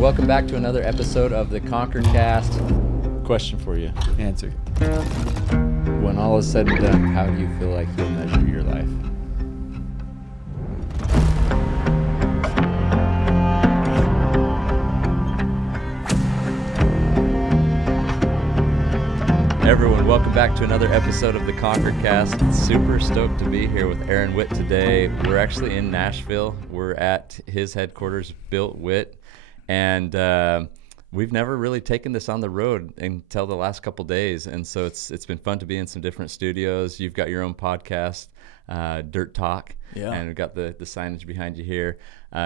Welcome back to another episode of the Conquer Cast. Question for you. Answer. When all is said and done, how do you feel like you'll measure your life? Everyone, welcome back to another episode of the Conquer Cast. Super stoked to be here with Arron Witt today. We're actually in Nashville. We're at his headquarters, built Witt, and we've never really taken this on the road until the last couple days, and so it's been fun to be in some different studios. You've got your own podcast, Dirt Talk, and we've got the signage behind you here.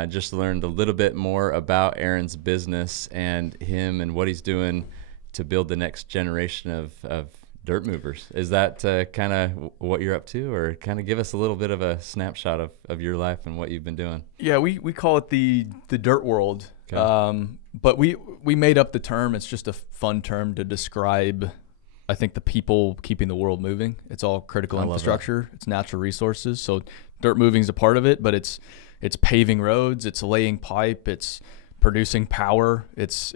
Just learned a little bit more about Arron's business and him and what he's doing to build the next generation of dirt movers. Is that kind of what you're up to, or kind of give us a little bit of a snapshot of your life and what you've been doing? Yeah, we call it the dirt world. Okay. But we made up the term. It's just a fun term to describe, I think, the people keeping the world moving. It's all critical infrastructure. It's natural resources. So dirt moving is a part of it, but it's paving roads, it's laying pipe, it's producing power, it's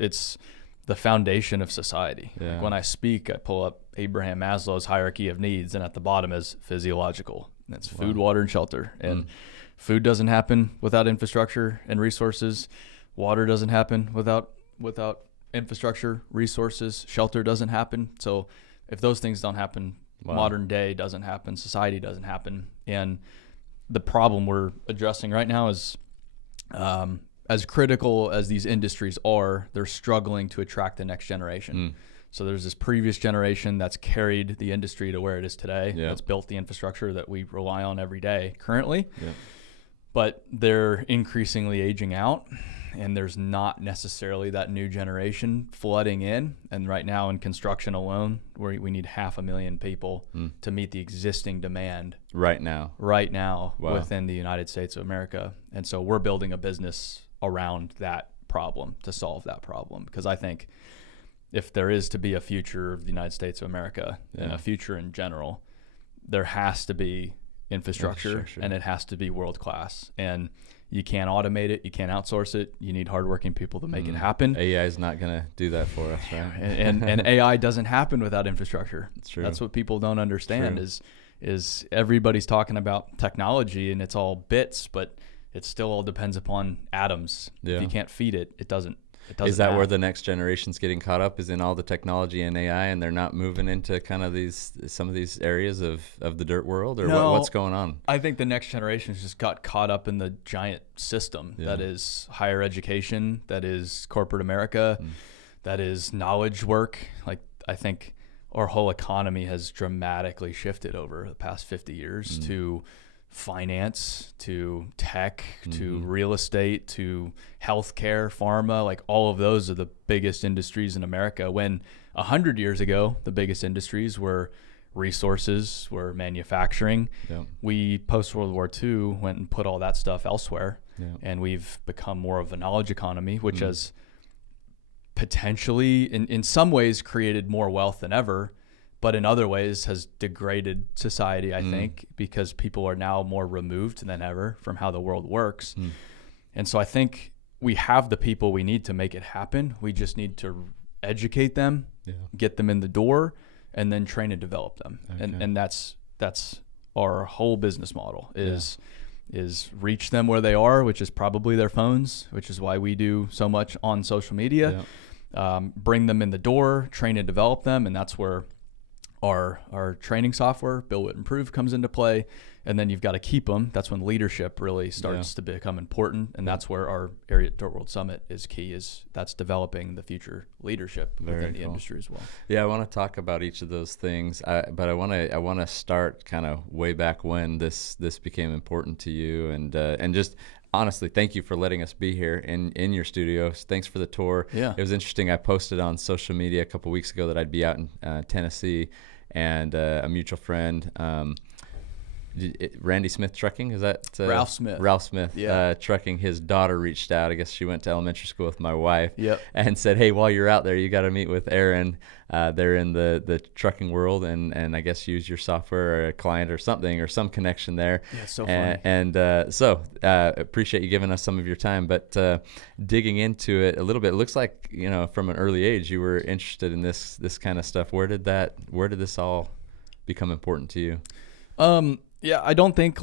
the foundation of society. Yeah. Like when I speak, I pull up Abraham Maslow's hierarchy of needs, and at the bottom is physiological. That's food, water, and shelter. And food doesn't happen without infrastructure and resources. Water doesn't happen without infrastructure, resources. Shelter doesn't happen. So if those things don't happen, modern day doesn't happen, society doesn't happen. And the problem we're addressing right now is, as critical as these industries are, they're struggling to attract the next generation. So there's this previous generation that's carried the industry to where it is today. That's built the infrastructure that we rely on every day currently. But they're increasingly aging out, and there's not necessarily that new generation flooding in. And right now in construction alone, we need 500,000 people to meet the existing demand Right now. within the United States of America. And so we're building a business around that problem to solve that problem, because I think if there is to be a future of the United States of America and a future in general, there has to be infrastructure, and it has to be world class. And you can't automate it, you can't outsource it. You need hardworking people to make it happen. AI is not going to do that for us, right? and AI doesn't happen without infrastructure. It's true. That's what people don't understand. Is everybody's talking about technology and it's all bits, but it still all depends upon atoms. If you can't feed it, it doesn't. Is that matter. where the next generation's getting caught up, is in all the technology and AI, and they're not moving into kind of some of these areas of the dirt world, or what's going on? I think the next generation just got caught up in the giant system that is higher education, that is corporate America, that is knowledge work. Like, I think our whole economy has dramatically shifted over the past 50 years to finance, to tech, to real estate, to healthcare, pharma. Like, all of those are the biggest industries in America, when 100 years ago the biggest industries were resources, were manufacturing. We post World War II went and put all that stuff elsewhere, and we've become more of a knowledge economy, which has potentially in some ways created more wealth than ever, but in other ways has degraded society, I think, because people are now more removed than ever from how the world works. And so I think we have the people we need to make it happen. We just need to educate them, get them in the door, and then train and develop them. And that's our whole business model is reach them where they are, which is probably their phones, which is why we do so much on social media. Bring them in the door, train and develop them, and that's where our training software, Build, Witt, Improve, comes into play. And then you've got to keep them. That's when leadership really starts to become important, and that's where our area Dirt World Summit is key. That's developing the future leadership within the industry as well. Yeah, I want to talk about each of those things, but I want to start kind of way back when this became important to you, and just honestly, thank you for letting us be here in your studio. Thanks for the tour. It was interesting. I posted on social media a couple weeks ago that I'd be out in Tennessee, and a mutual friend Randy Smith Trucking, is that Ralph Smith? Ralph Smith, Yeah. Trucking. His daughter reached out. I guess she went to elementary school with my wife. Yep. And said, hey, while you're out there, you got to meet with Arron. They're in the trucking world, and I guess use your software or a client or something, or some connection there. Yeah, so funny. And so appreciate you giving us some of your time, but digging into it a little bit. It looks like, from an early age you were interested in this kind of stuff. Where did this all become important to you? Yeah, I don't think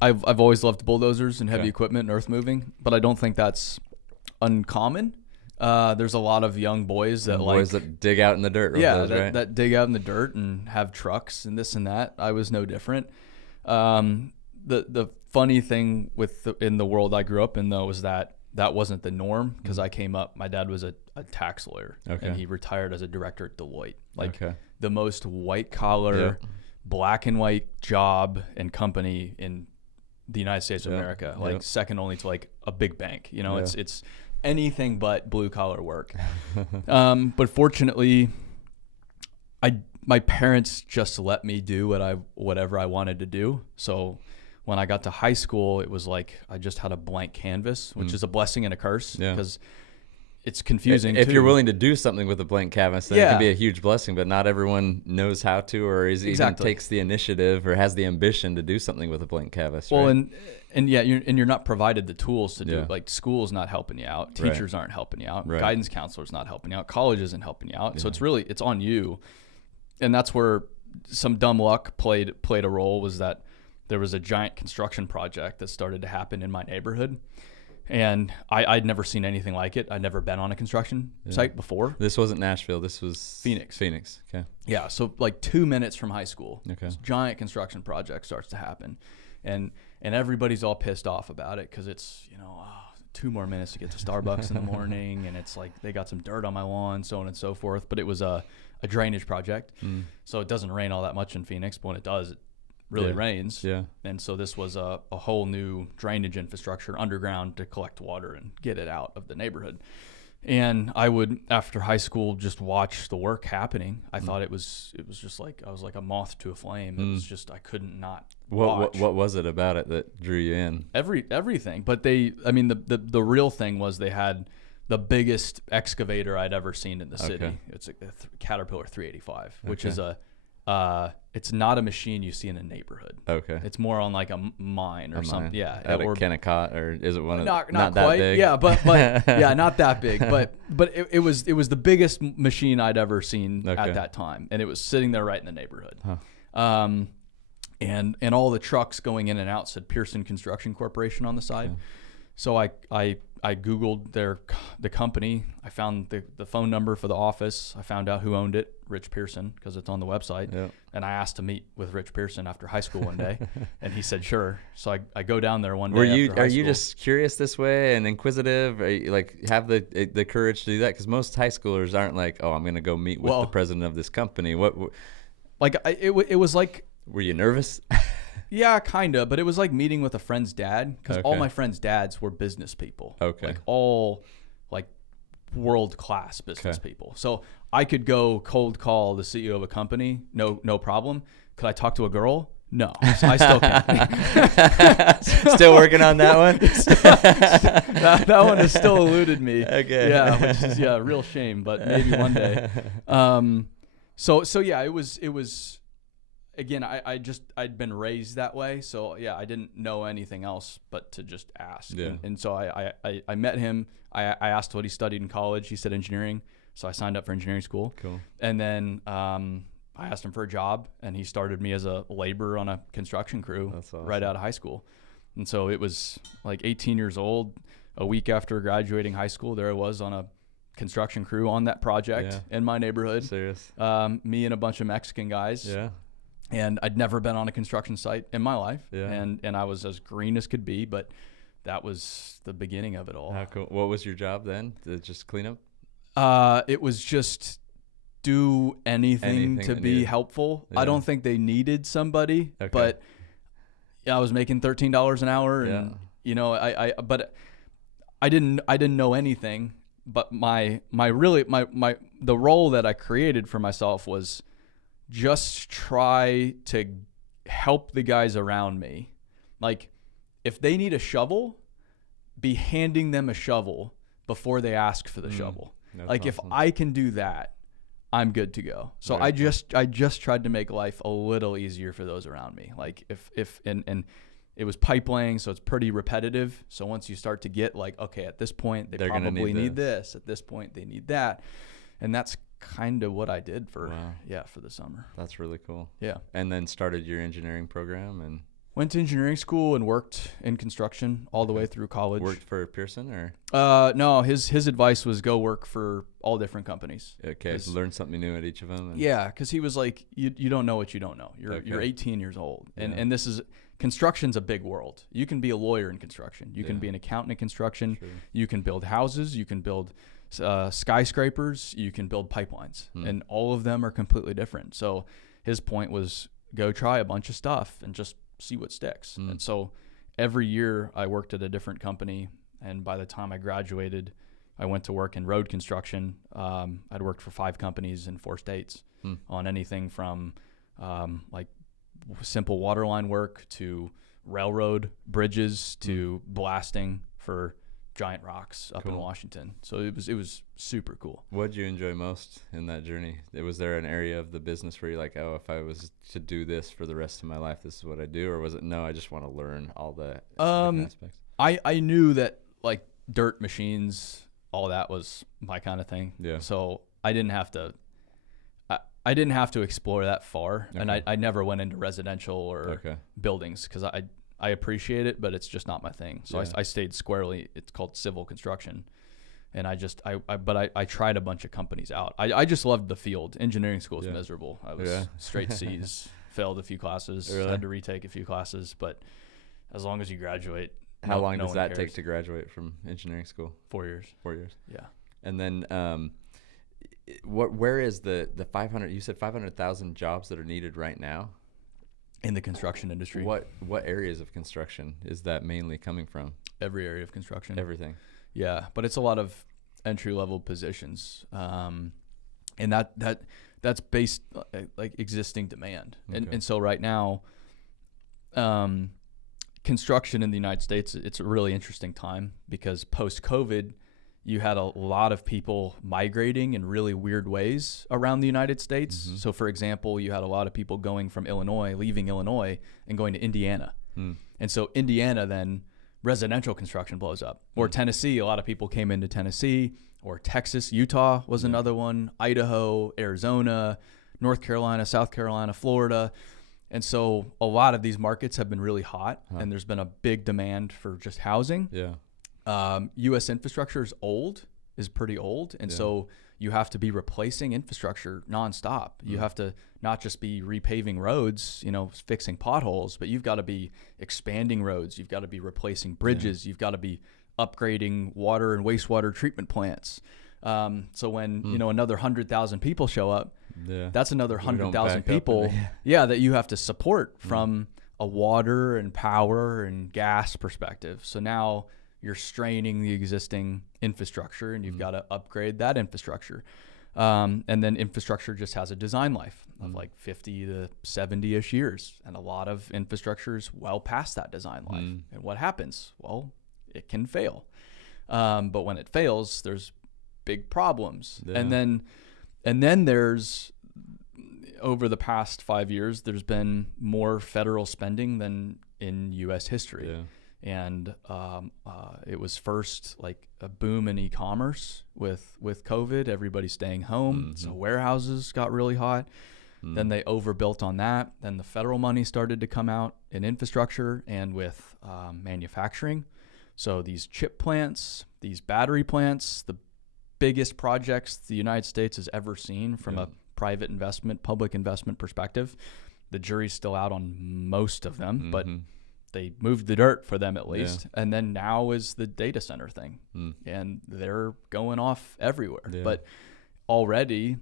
I've always loved bulldozers and heavy Okay. equipment and earth moving, but I don't think that's uncommon. There's a lot of young boys that that dig out in the dirt. With those, right? that dig out in the dirt and have trucks and this and that. I was no different. The funny thing in the world I grew up in, though, was that wasn't the norm, because I came up. My dad was a tax lawyer, Okay. and he retired as a director at Deloitte. Okay. The most white collar, black and white job and company in the United States of America, second only to a big bank. It's anything but blue collar work. But fortunately, my parents just let me do whatever I wanted to do. So when I got to high school, it was like I just had a blank canvas, which is a blessing and a curse, because it's confusing. If you're willing to do something with a blank canvas, then it can be a huge blessing, but not everyone knows how to, or even takes the initiative or has the ambition to do something with a blank canvas. Well, right? and you're not provided the tools to do it. Like, school's not helping you out, teachers aren't helping you out, guidance counselor's not helping you out, college isn't helping you out. So it's on you. And that's where some dumb luck played a role, was that there was a giant construction project that started to happen in my neighborhood. And I'd never seen anything like it. I'd never been on a construction site before. This wasn't Nashville. This was Phoenix. Okay. Yeah. So 2 minutes from high school, Okay. this giant construction project starts to happen. And everybody's all pissed off about it, because it's, 2 more minutes to get to Starbucks in the morning. And it's like, they got some dirt on my lawn, so on and so forth. But it was a drainage project. So it doesn't rain all that much in Phoenix, but when it does, it really rains. Yeah. And so this was a whole new drainage infrastructure underground to collect water and get it out of the neighborhood. And I would, after high school, just watch the work happening. I thought it was just like, I was like a moth to a flame. It was just, I couldn't not watch. What was it about it that drew you in? Everything. But the real thing was they had the biggest excavator I'd ever seen in the city. Okay. It's a Caterpillar 385, which is it's not a machine you see in a neighborhood. Okay. It's more on like a mine or something. Yeah. At a Kennecott, or is it one of not that quite big? Yeah, but yeah, not that big. But it was the biggest machine I'd ever seen at that time, and it was sitting there right in the neighborhood. And all the trucks going in and out said Pearson Construction Corporation on the side. Okay. So I Googled the company. I found the phone number for the office. I found out who owned it, Rich Pearson, because it's on the website. Yep. And I asked to meet with Rich Pearson after high school one day, and he said sure. So I go down there one day. Are you just curious this way and inquisitive? Are you have the courage to do that? Because most high schoolers aren't like, oh, I'm going to go meet with the president of this company. It was like. Were you nervous? Yeah, kind of, but it was like meeting with a friend's dad, because all my friends' dads were business people. Okay. All world-class business people. So I could go cold call the CEO of a company, no problem. Could I talk to a girl? No. So I still can't. Still working on that one? that one has still eluded me. Okay. Yeah, which is a real shame, but maybe one day. So yeah, it was again, I'd been raised that way, so yeah, I didn't know anything else but to just ask. Yeah. And so I met him. I asked what he studied in college. He said engineering, so I signed up for engineering school. Cool. And then I asked him for a job, and he started me as a laborer on a construction crew. That's awesome. Right out of high school. And so it was like 18 years old. A week after graduating high school, there I was on a construction crew on that project in my neighborhood. Serious. Me and a bunch of Mexican guys. Yeah. And I'd never been on a construction site in my life. Yeah. And I was as green as could be, but that was the beginning of it all. How cool. What was your job then? Just clean up? It was just do anything to be helpful. Yeah. I don't think they needed somebody, but I was making $13 an hour, and but I didn't know anything. But the role that I created for myself was just try to help the guys around me. Like, if they need a shovel, be handing them a shovel before they ask for the shovel. Like, awesome. If I can do that, I'm good to go. So I just tried to make life a little easier for those around me. Like, if it was pipe laying, so it's pretty repetitive. So once you start to get like, okay, at this point they're probably need this. At this point they need that, and that's kind of what I did for for the summer. That's really cool. Yeah. And then started your engineering program and went to engineering school and worked in construction all the way through college. Worked for Pearson or? No, his advice was go work for all different companies. Okay, learn something new at each of them. Yeah, because he was like, you don't know what you don't know. You're 18 years old, and this is construction's a big world. You can be a lawyer in construction. You can be an accountant in construction. True. You can build houses. You can build skyscrapers. You can build pipelines, and all of them are completely different. So his point was go try a bunch of stuff and just see what sticks. And so every year I worked at a different company, and by the time I graduated, I went to work in road construction. I'd worked for 5 companies in 4 states on anything from like simple waterline work to railroad bridges to blasting for giant rocks up in Washington. So it was super cool. What did you enjoy most in that journey? Was there an area of the business where you're like, oh, if I was to do this for the rest of my life, this is what I do? Or was it, no, I just want to learn all the different aspects? I knew that like dirt machines, all that was my kind of thing. Yeah. So I didn't have to explore that far. Okay. And I never went into residential or buildings because I appreciate it, but it's just not my thing. So I stayed squarely. It's called civil construction. And I tried a bunch of companies out. I just loved the field. Engineering school was miserable. I was straight C's, failed a few classes, had to retake a few classes. But as long as you graduate. How long does that take to graduate from engineering school? 4 years. 4 years. Yeah. And then where is the 500, you said 500,000 jobs that are needed right now? In the construction industry. What areas of construction is that mainly coming from? Every area of construction. Everything. Yeah, but it's a lot of entry level positions, and that's based like existing demand. And so right now, construction in the United States, it's a really interesting time because post COVID, you had a lot of people migrating in really weird ways around the United States. Mm-hmm. So, for example, you had a lot of people going from Illinois, leaving Illinois, and going to Indiana. And so Indiana, then residential construction blows up. Or Tennessee, a lot of people came into Tennessee. Or Texas, Utah was another one. Idaho, Arizona, North Carolina, South Carolina, Florida. And so a lot of these markets have been really hot, and there's been a big demand for just housing. Yeah. U.S. infrastructure is pretty old. And so you have to be replacing infrastructure nonstop. You have to not just be repaving roads, fixing potholes, but you've got to be expanding roads. You've got to be replacing bridges. You've got to be upgrading water and wastewater treatment plants. So when, another 100,000 people show up, that's another 100,000 people that you have to support from a water and power and gas perspective. So now you're straining the existing infrastructure, and you've got to upgrade that infrastructure. And then infrastructure just has a design life of like 50 to 70-ish years. And a lot of infrastructure is well past that design life. And what happens? Well, it can fail. But when it fails, there's big problems. Yeah. And then there's, over the past 5 years, there's been more federal spending than in U.S. history. Yeah. And it was first like a boom in e-commerce with COVID, everybody staying home. So warehouses got really hot. Then they overbuilt on that. Then the federal money started to come out in infrastructure and with manufacturing. So these chip plants, these battery plants, the biggest projects the United States has ever seen from a private investment, public investment perspective. The jury's still out on most of them, but they moved the dirt for them at least. Yeah. And then now is the data center thing. And they're going off everywhere. Yeah. But already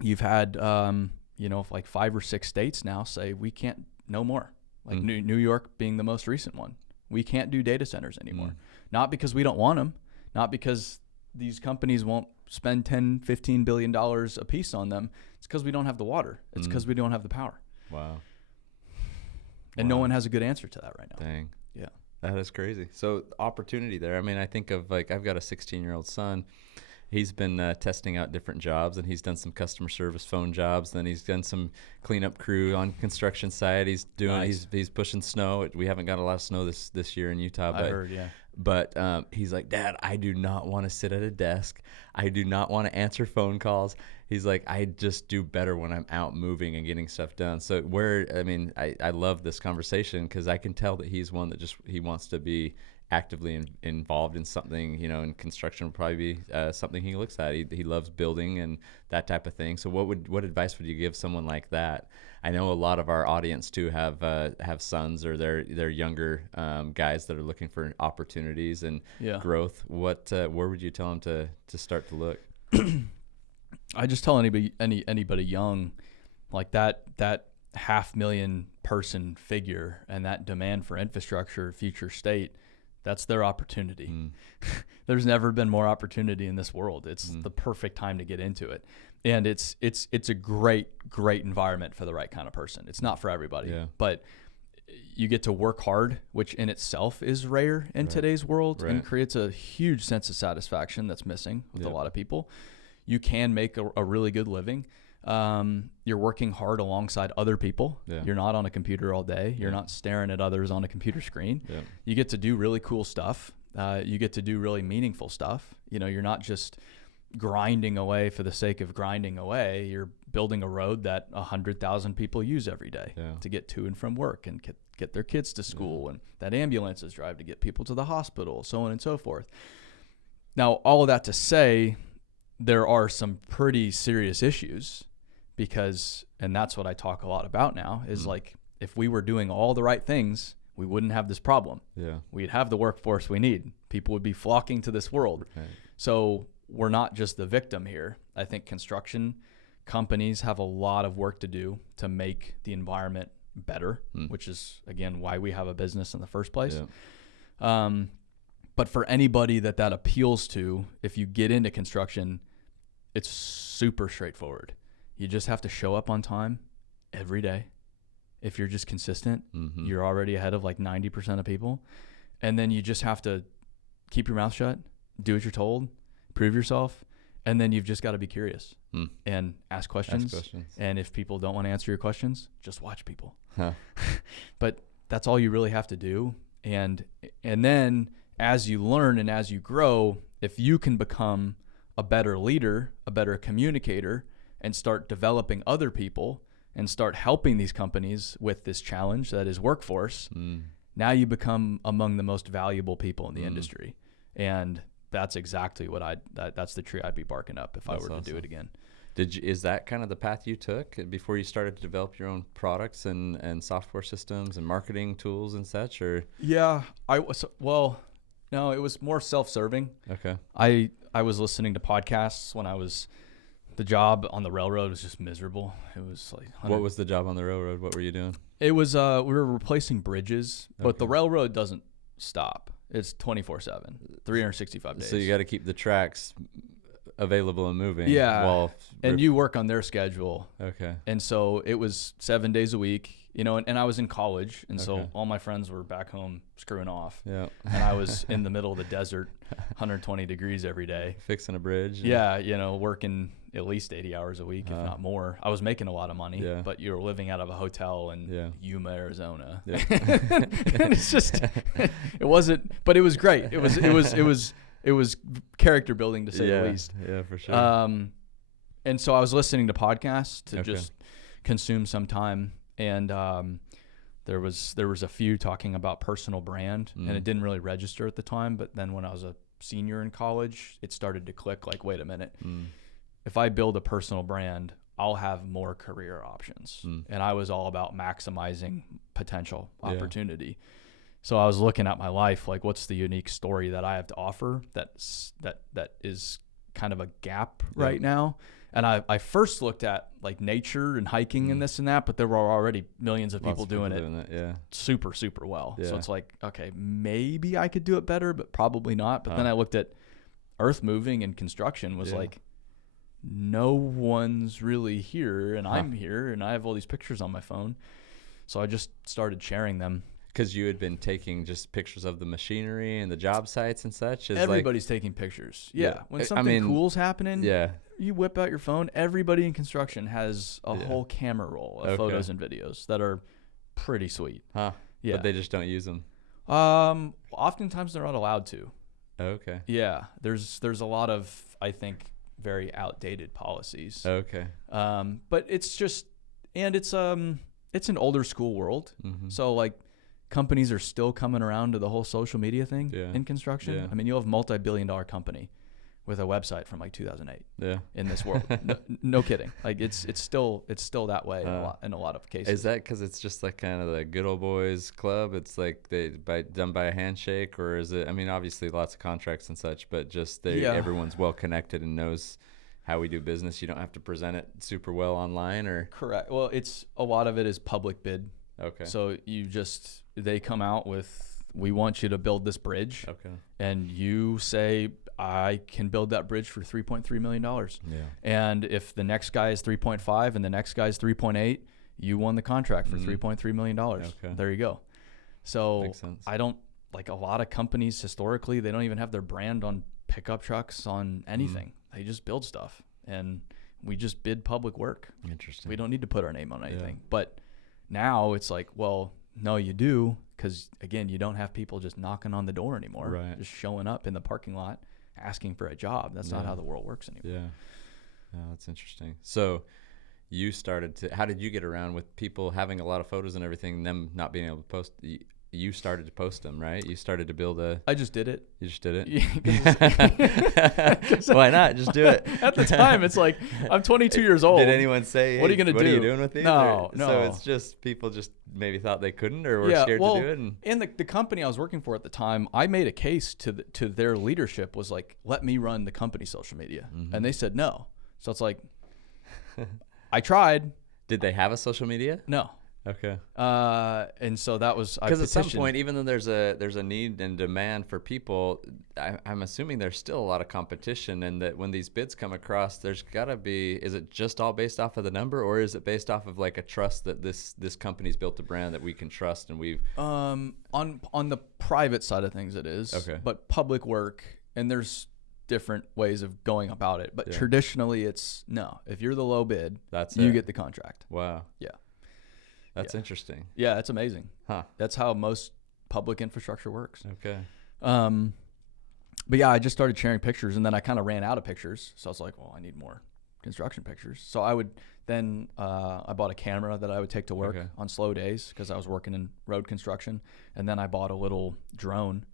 you've had, like 5 or 6 states now say we can't, no more. Like New York being the most recent one. We can't do data centers anymore. Not because we don't want them, not because these companies won't spend $10, $15 billion a piece on them. It's because we don't have the water. It's because we don't have the power. Wow. And no one has a good answer to that right now. Dang. Yeah. That is crazy. So opportunity there. I mean, I think of like, I've got a 16-year-old son. He's been testing out different jobs, and he's done some customer service phone jobs. Then he's done some cleanup crew on construction site. He's doing he's pushing snow. We haven't got a lot of snow this year in Utah. But, I heard, yeah. But he's like, Dad, I do not want to sit at a desk. I do not want to answer phone calls. He's like, I just do better when I'm out moving and getting stuff done. So I love this conversation because I can tell that he's one that he wants to be actively involved in something, and construction would probably be something he looks at. He loves building and that type of thing. So what advice would you give someone like that? I know a lot of our audience too have sons or they're younger guys that are looking for opportunities and growth. Where would you tell them to start to look? I just tell anybody young, like that 500,000 person figure and that demand for infrastructure, future state, that's their opportunity. There's never been more opportunity in this world. It's the perfect time to get into it. And it's a great environment for the right kind of person. It's not for everybody, but you get to work hard, which in itself is rare in today's world and creates a huge sense of satisfaction that's missing with a lot of people. You can make a really good living. You're working hard alongside other people. You're not on a computer all day. You're not staring at others on a computer screen. You get to do really cool stuff. You get to do really meaningful stuff. You're not just grinding away for the sake of grinding away. You're building a road that 100,000 people use every day to get to and from work and get their kids to school, and that ambulances drive to get people to the hospital, so on and so forth. Now, all of that to say, there are some pretty serious issues because, and that's what I talk a lot about now, is like, if we were doing all the right things, we wouldn't have this problem. We'd have the workforce we need. People would be flocking to this world. So we're not just the victim here. I think construction companies have a lot of work to do to make the environment better, which is, again, why we have a business in the first place. But for anybody that appeals to, if you get into construction, it's super straightforward. You just have to show up on time every day. If you're just consistent, you're already ahead of like 90% of people. And then you just have to keep your mouth shut, do what you're told, prove yourself. And then you've just got to be curious and ask questions. And if people don't want to answer your questions, just watch people. But that's all you really have to do. And then as you learn and as you grow, if you can become a better leader, a better communicator, and start developing other people and start helping these companies with this challenge that is workforce, now you become among the most valuable people in the industry. And that's exactly what that's the tree I'd be barking up if I were to do it again. Is that kind of the path you took before you started to develop your own products and software systems and marketing tools and such? Or no, it was more self-serving. Okay. I was listening to podcasts when the job on the railroad was just miserable. It was like, what was the job on the railroad? What were you doing? It was, we were replacing bridges, but the railroad doesn't stop. It's 24/7, 365 days. So you got to keep the tracks available and moving. Yeah. And you work on their schedule. Okay. And so it was 7 days a week, and I was in college. And so all my friends were back home screwing off. Yeah. And I was in the middle of the desert, 120 degrees every day. Fixing a bridge. Yeah. Working at least 80 hours a week, if not more. I was making a lot of money, but you were living out of a hotel in Yuma, Arizona. Yeah. And it's just, it wasn't, but it was great. It was character building, to say the least. Yeah, for sure. And so I was listening to podcasts to just consume some time. And there was a few talking about personal brand, and it didn't really register at the time. But then when I was a senior in college, it started to click, like, wait a minute. If I build a personal brand, I'll have more career options. And I was all about maximizing potential opportunity. So I was looking at my life, like, what's the unique story that I have to offer that is kind of a gap right now? And I first looked at like nature and hiking and this and that, but there were already millions of people doing it super, super well. So it's like, okay, maybe I could do it better, but probably not. But then I looked at earth moving and construction was like, no one's really here, and I'm here, and I have all these pictures on my phone. So I just started sharing them. Because you had been taking just pictures of the machinery and the job sites and such. Everybody's taking pictures. Yeah. When something cool's happening, you whip out your phone. Everybody in construction has a whole camera roll of photos and videos that are pretty sweet. Huh. Yeah. But they just don't use them. Oftentimes they're not allowed to. Okay. Yeah. There's a lot of, I think, very outdated policies. Okay. But it's just, and it's an older school world. Mm-hmm. So like, companies are still coming around to the whole social media thing in construction. Yeah. I mean, you'll have a multi-billion-dollar company with a website from like 2008 in this world. No kidding. Like it's still that way in a lot of cases. Is that because it's just like kind of the good old boys club? It's like done by a handshake, or is it? I mean, obviously lots of contracts and such, but just everyone's well connected and knows how we do business. You don't have to present it super well online, or correct. Well, a lot of it is public bid. Okay. So they come out with, we want you to build this bridge. Okay. And you say, I can build that bridge for $3.3 million. Yeah. And if the next guy is 3.5 and the next guy is 3.8, you won the contract for $3.3 million. Okay. There you go. So makes sense. I don't, like a lot of companies historically, they don't even have their brand on pickup trucks, on anything. They just build stuff. And we just bid public work. Interesting. We don't need to put our name on anything. Yeah. But now it's like, well, no, you do, because again, you don't have people just knocking on the door anymore, right? Just showing up in the parking lot asking for a job. That's not how the world works anymore. Yeah, that's interesting. So you how did you get around with people having a lot of photos and everything, them not being able to post? You started to post them, right? You started to build I just did it. You just did it? Yeah. Why not? Just do it. At the time, it's like, I'm 22 years old. Did anyone say, hey, what are you going to do? What are you doing with these? No. So it's just people just maybe thought they couldn't or were scared to do it? And the company I was working for at the time, I made a case to their leadership, was like, let me run the company social media. Mm-hmm. And they said no. So it's like, I tried. Did they have a social media? No. Okay. And so that was, because at some point, even though there's a need and demand for people, I'm assuming there's still a lot of competition, and that when these bids come across, there's gotta be, is it just all based off of the number, or is it based off of like a trust that this company's built a brand that we can trust and we've on the private side of things it is. Okay. But public work, and there's different ways of going about it, but traditionally it's no. If you're the low bid, you get the contract. Wow. Yeah. That's interesting. Yeah, it's amazing. Huh. That's how most public infrastructure works. Okay. But yeah, I just started sharing pictures, and then I kind of ran out of pictures. So I was like, well, I need more construction pictures. So I would then, I bought a camera that I would take to work on slow days, because I was working in road construction. And then I bought a little drone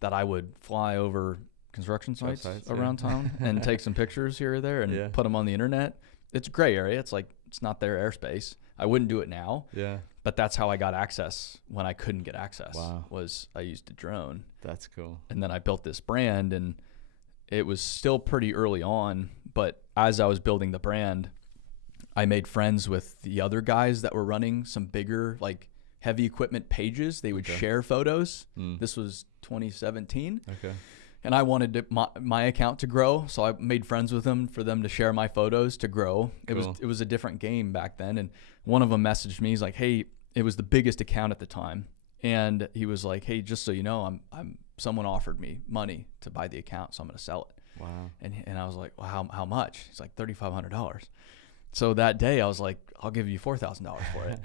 that I would fly over construction sites around town and take some pictures here or there and put them on the internet. It's a gray area. It's like, it's not their airspace. I wouldn't do it now. Yeah. But that's how I got access when I couldn't get access. Wow. Was I used a drone. That's cool. And then I built this brand, and it was still pretty early on, but as I was building the brand, I made friends with the other guys that were running some bigger, like, heavy equipment pages. They would share photos. This was 2017. Okay. And I wanted my account to grow, so I made friends with them for them to share my photos to grow. Cool. It was a different game back then, and one of them messaged me. He's like, "Hey," it was the biggest account at the time, and he was like, "Hey, just so you know, someone offered me money to buy the account, so I'm going to sell it." Wow. And I was like, "Well, how much?" He's like, $3,500. So that day I was like, "I'll give you $4,000 for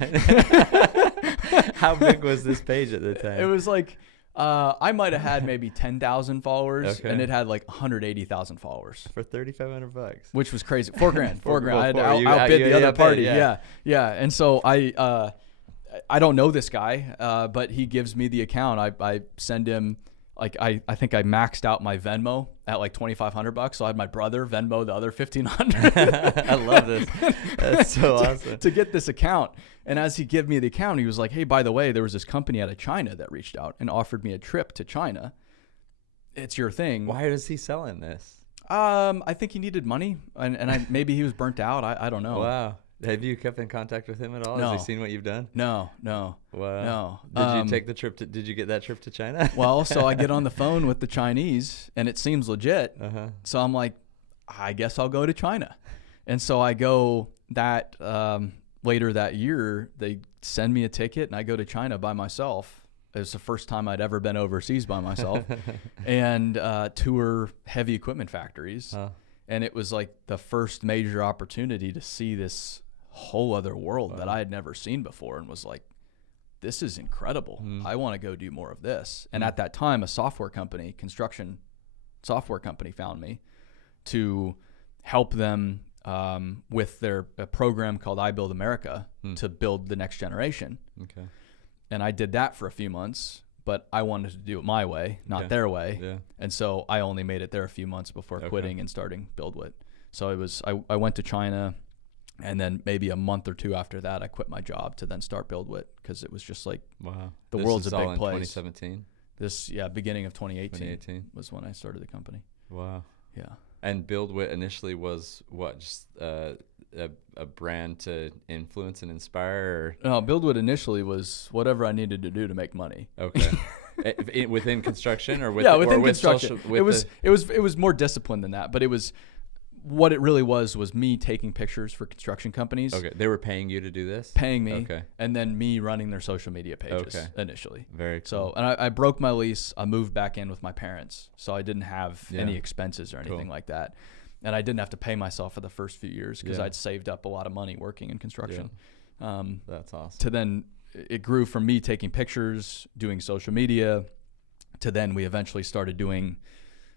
it." How big was this page at the time? It was like, I might have had maybe 10,000 followers, and it had like 180,000 followers for $3,500, which was crazy. $4,000. $4,000. I outbid the other party. Yeah. And so I don't know this guy, but he gives me the account. I send him, like, I think I maxed out my Venmo at like $2,500. So I had my brother Venmo the other $1,500. I love this. That's so awesome. To get this account. And as he gave me the account, he was like, "Hey, by the way, there was this company out of China that reached out and offered me a trip to China. It's your thing." Why is he selling this? I think he needed money, and maybe he was burnt out. I don't know. Wow. Have you kept in contact with him at all? No. Has he seen what you've done? No. Wow. No. Did you take the trip did you get that trip to China? Well, so I get on the phone with the Chinese, and it seems legit. Uh-huh. So I'm like, I guess I'll go to China. And so I go that later that year, they send me a ticket and I go to China by myself. It was the first time I'd ever been overseas by myself and tour heavy equipment factories. And it was like the first major opportunity to see this whole other world that I had never seen before, and was like, this is incredible. I want to go do more of this. And at that time, a software company, construction software company, found me to help them with a program called I Build America to build the next generation. Okay. And I did that for a few months, but I wanted to do it my way, not their way. Yeah. And so I only made it there a few months before quitting and starting BuildWitt. So it was, I went to China, and then maybe a month or two after that, I quit my job to then start BuildWitt, because it was just like, wow, the world's a big all in place. 2017? Beginning of 2018 was when I started the company. Wow. Yeah. And BuildWitt initially was what, just a brand to influence and inspire? Or? No, BuildWitt initially was whatever I needed to do to make money. Okay. Within construction, or with within with construction. Social, it was more disciplined than that, but it was what it really was me taking pictures for construction companies. Okay, they were paying you to do this? Paying me. Okay. And then me running their social media pages initially. Very cool. So, and I broke my lease. I moved back in with my parents, so I didn't have any expenses or anything like that. And I didn't have to pay myself for the first few years because I'd saved up a lot of money working in construction. That's awesome. To then, it grew from me taking pictures, doing social media, to then we eventually started doing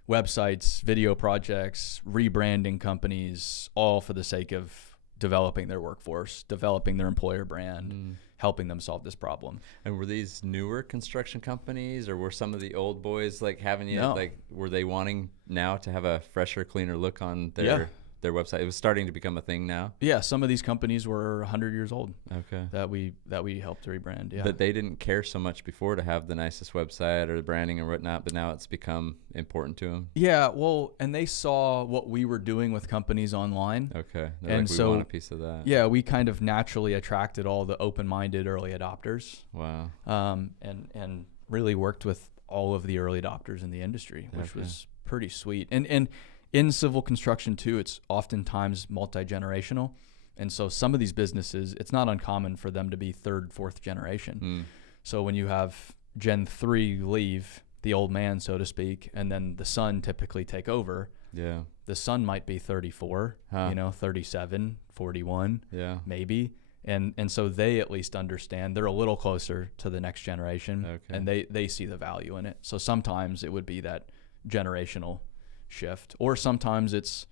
websites, video projects, rebranding companies, all for the sake of developing their workforce, developing their employer brand, helping them solve this problem. And were these newer construction companies, or were some of the old boys like having you, No. like, were they wanting now to have a fresher, cleaner look on their website? It was starting to become a thing now. Yeah, some of these companies were 100 years old. Okay. That we helped to rebrand. Yeah. But they didn't care so much before to have the nicest website or the branding and whatnot, but now it's become important to them. Yeah, well, and they saw what we were doing with companies online. Okay. They're And like, we so, want a piece of that. Yeah, we kind of naturally attracted all the open-minded early adopters. Wow. And really worked with all of the early adopters in the industry, which was pretty sweet. And in civil construction too, it's oftentimes multi-generational. And so some of these businesses, it's not uncommon for them to be third, fourth generation. So when you have Gen 3 leave, the old man, so to speak, and then the son typically take over, the son might be 34, 37, 41, maybe. And so they at least understand, they're a little closer to the next generation, and they see the value in it. So sometimes it would be that generational shift, or sometimes it's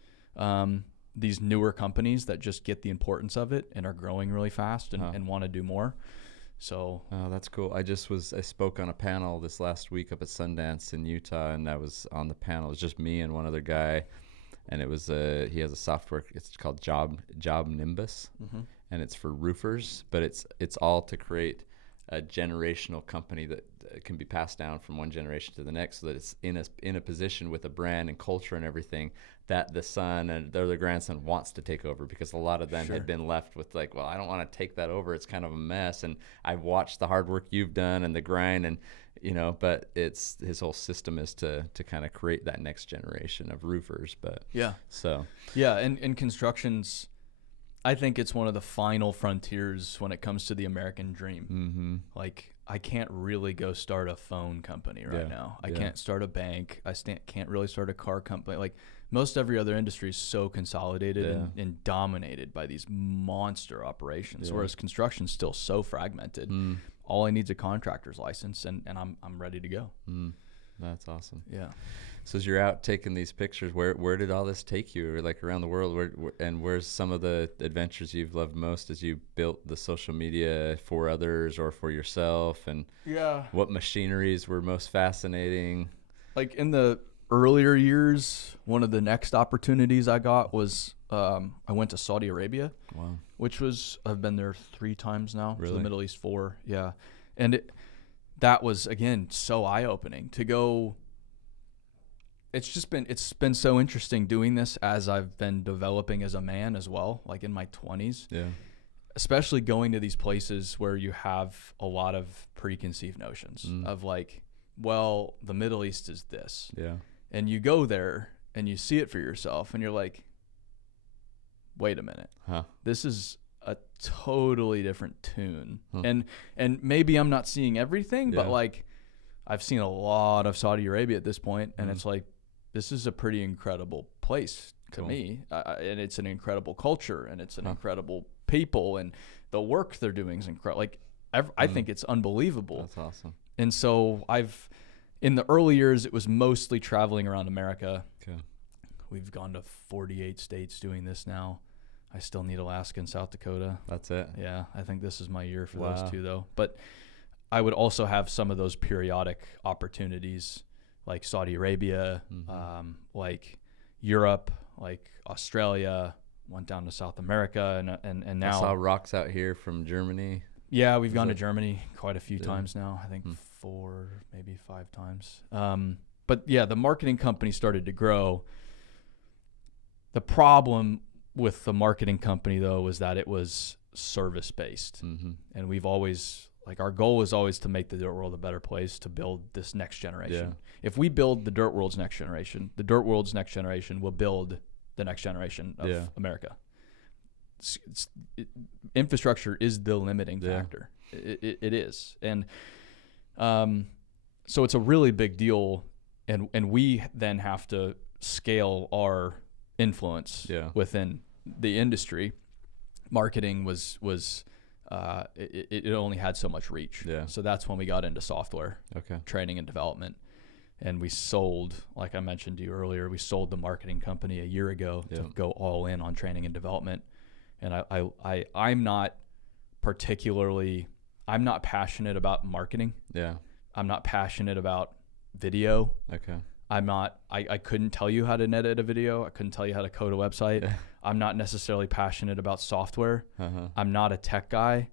these newer companies that just get the importance of it and are growing really fast and want to do more. So that's cool. I spoke on a panel this last week up at Sundance in Utah, and I was on the panel. It was just me and one other guy, and it was he has a software. It's called Job Nimbus, and it's for roofers, but it's all to create a generational company that can be passed down from one generation to the next, so that it's in a position with a brand and culture and everything that the son and the grandson wants to take over, because a lot of them had been left with like, well, I don't want to take that over. It's kind of a mess. And I've watched the hard work you've done and the grind, and but it's his whole system is to kind of create that next generation of roofers. But and construction's, I think it's one of the final frontiers when it comes to the American dream. Like, I can't really go start a phone company right now. I can't start a bank. I can't really start a car company. Like, most every other industry is so consolidated and dominated by these monster operations, whereas construction's still so fragmented. All I need is a contractor's license, and I'm ready to go. That's awesome. Yeah. So as you're out taking these pictures, where did all this take you, or like around the world? Where's some of the adventures you've loved most as you built the social media for others or for yourself? And what machineries were most fascinating? Like in the earlier years, one of the next opportunities I got was I went to Saudi Arabia. Wow. Which was, I've been there 3 times now. Really? To the Middle East 4. Yeah. And that was, again, so eye-opening to go. It's been so interesting doing this as I've been developing as a man as well, like in my 20s. Yeah. Especially going to these places where you have a lot of preconceived notions of like, well, the Middle East is this. Yeah. And you go there and you see it for yourself and you're like, wait a minute. This is a totally different tune. And maybe I'm not seeing everything, but like I've seen a lot of Saudi Arabia at this point, and it's like, this is a pretty incredible place to me. And it's an incredible culture, and it's an incredible people, and the work they're doing is incredible. Like I think it's unbelievable. That's awesome. And so in the early years, it was mostly traveling around America. Okay. We've gone to 48 states doing this now. I still need Alaska and South Dakota. That's it. Yeah, I think this is my year for those two, though. But I would also have some of those periodic opportunities, like Saudi Arabia, like Europe, like Australia. Went down to South America, and now I saw rocks out here from Germany. Yeah, we've gone to Germany quite a few times now. I think 4, maybe 5 times. But yeah, the marketing company started to grow. The problem with the marketing company, though, was that it was service-based. And we've always, like, our goal is always to make the dirt world a better place, to build this next generation. If we build the dirt world's next generation, the dirt world's next generation will build the next generation of America. Infrastructure is the limiting factor. It is. And so it's a really big deal. And we then have to scale our influence within the industry. Marketing was it only had so much reach. So that's when we got into software, training and development. And we sold, like I mentioned to you earlier, we sold the marketing company a year ago to go all in on training and development. And I'm not passionate about marketing. I'm not passionate about video. I couldn't tell you how to edit a video. I couldn't tell you how to code a website. I'm not necessarily passionate about software. I'm not a tech guy.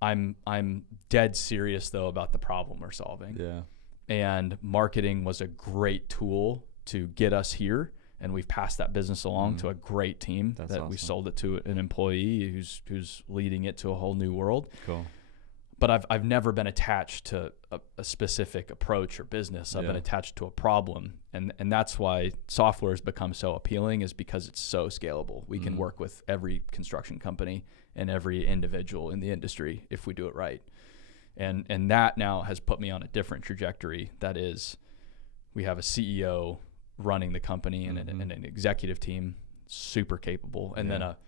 I'm dead serious though about the problem we're solving. And marketing was a great tool to get us here. And we've passed that business along to a great team. That's awesome. We sold it to an employee who's leading it to a whole new world. But I've never been attached to a specific approach or business. I've been attached to a problem. And that's why software has become so appealing, is because it's so scalable. We can work with every construction company and every individual in the industry if we do it right. And that now has put me on a different trajectory. That is, we have a CEO running the company and an executive team, super capable. And then a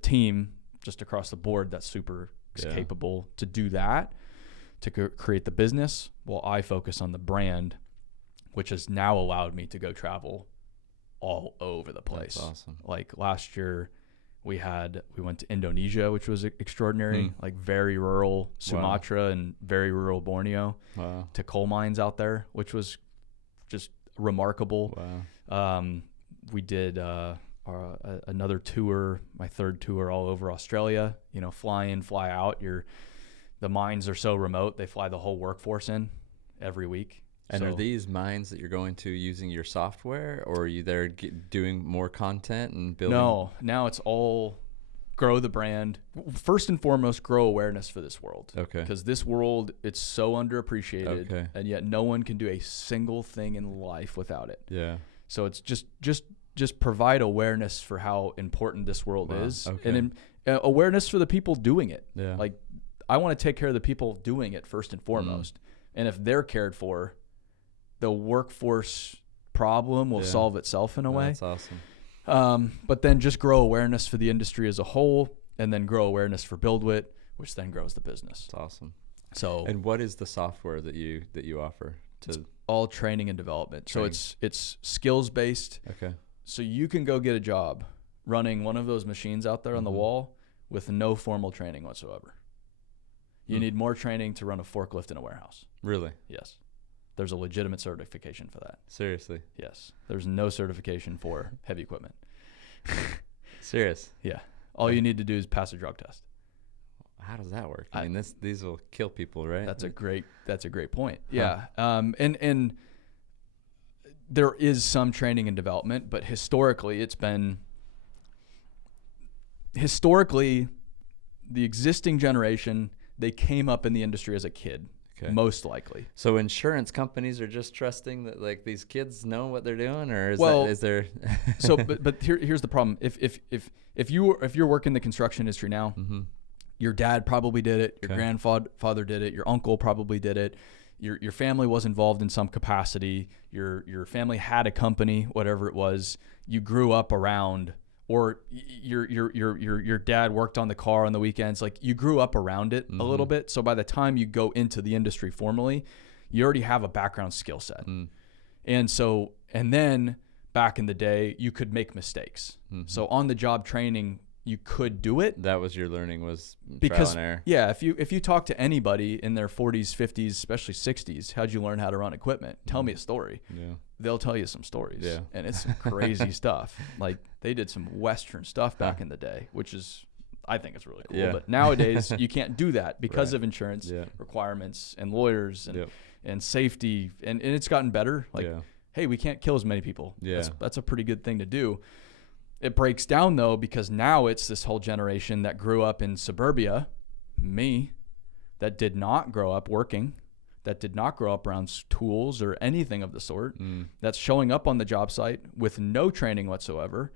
team just across the board that's super capable to do that, to create the business, while I focus on the brand, which has now allowed me to go travel all over the place. That's awesome. Like last year, we went to Indonesia, which was extraordinary, like very rural Sumatra and very rural Borneo, to coal mines out there, which was just remarkable. We did another tour, my third tour, all over Australia. Fly in, fly out. The mines are so remote, they fly the whole workforce in every week. And are these mines that you're going to using your software, or are you there doing more content and building? No, now it's all grow the brand. First and foremost, grow awareness for this world. Because this world, it's so underappreciated, and yet no one can do a single thing in life without it. So it's just provide awareness for how important this world is, and awareness for the people doing it. Like, I want to take care of the people doing it first and foremost. And if they're cared for, the workforce problem will solve itself in a way. That's awesome. But then just grow awareness for the industry as a whole, and then grow awareness for BuildWitt, which then grows the business. That's awesome. So, and what is the software that you offer? It's all training and development. So it's skills based. So you can go get a job running one of those machines out there on the wall with no formal training whatsoever. You need more training to run a forklift in a warehouse. Really? Yes. There's a legitimate certification for that. Seriously? Yes. There's no certification for heavy equipment. Serious? Yeah. All you need to do is pass a drug test. How does that work? I mean, these will kill people, right? That's a great point. Yeah. And there is some training and development, but historically the existing generation, they came up in the industry as a kid. Okay. Most likely. So insurance companies are just trusting that like these kids know what they're doing, or is there? So, but here's the problem. If you're working the construction industry now, Mm-hmm. your dad probably did it. Your Okay. grandfather did it. Your uncle probably did it. Your family was involved in some capacity. Your family had a company, whatever it was. You grew up around, or your dad worked on the car on the weekends. Like you grew up around it a little bit. So by the time you go into the industry formally, you already have a background skill set. And then back in the day, you could make mistakes. So on the job training, you could do it. That was your learning, was Because, trial and error. yeah, if you talk to anybody in their 40s, 50s, especially 60s, how'd you learn how to run equipment? Tell me a story. Yeah. They'll tell you some stories. Yeah. And it's some crazy stuff. Like they did some Western stuff back in the day, which is, I think it's really cool. Yeah. But nowadays you can't do that because Right. of insurance Yeah. requirements and lawyers and, Yep. and safety. And it's gotten better. Like, Yeah. hey, we can't kill as many people. Yeah. That's a pretty good thing to do. It breaks down though, because now it's this whole generation that grew up in suburbia, me, that did not grow up working, that did not grow up around tools or anything of the sort, that's showing up on the job site with no training whatsoever.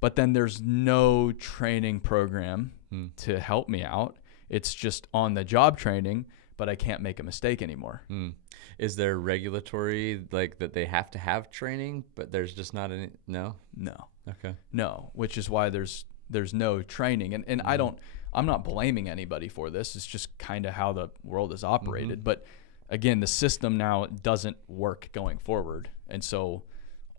But then there's no training program to help me out. It's just on the job training, but I can't make a mistake anymore. Is there regulatory, like that they have to have training, but there's just not any? No. Okay. No, which is why there's no training. And I'm not blaming anybody for this. It's just kind of how the world is operated. But again, the system now doesn't work going forward. And so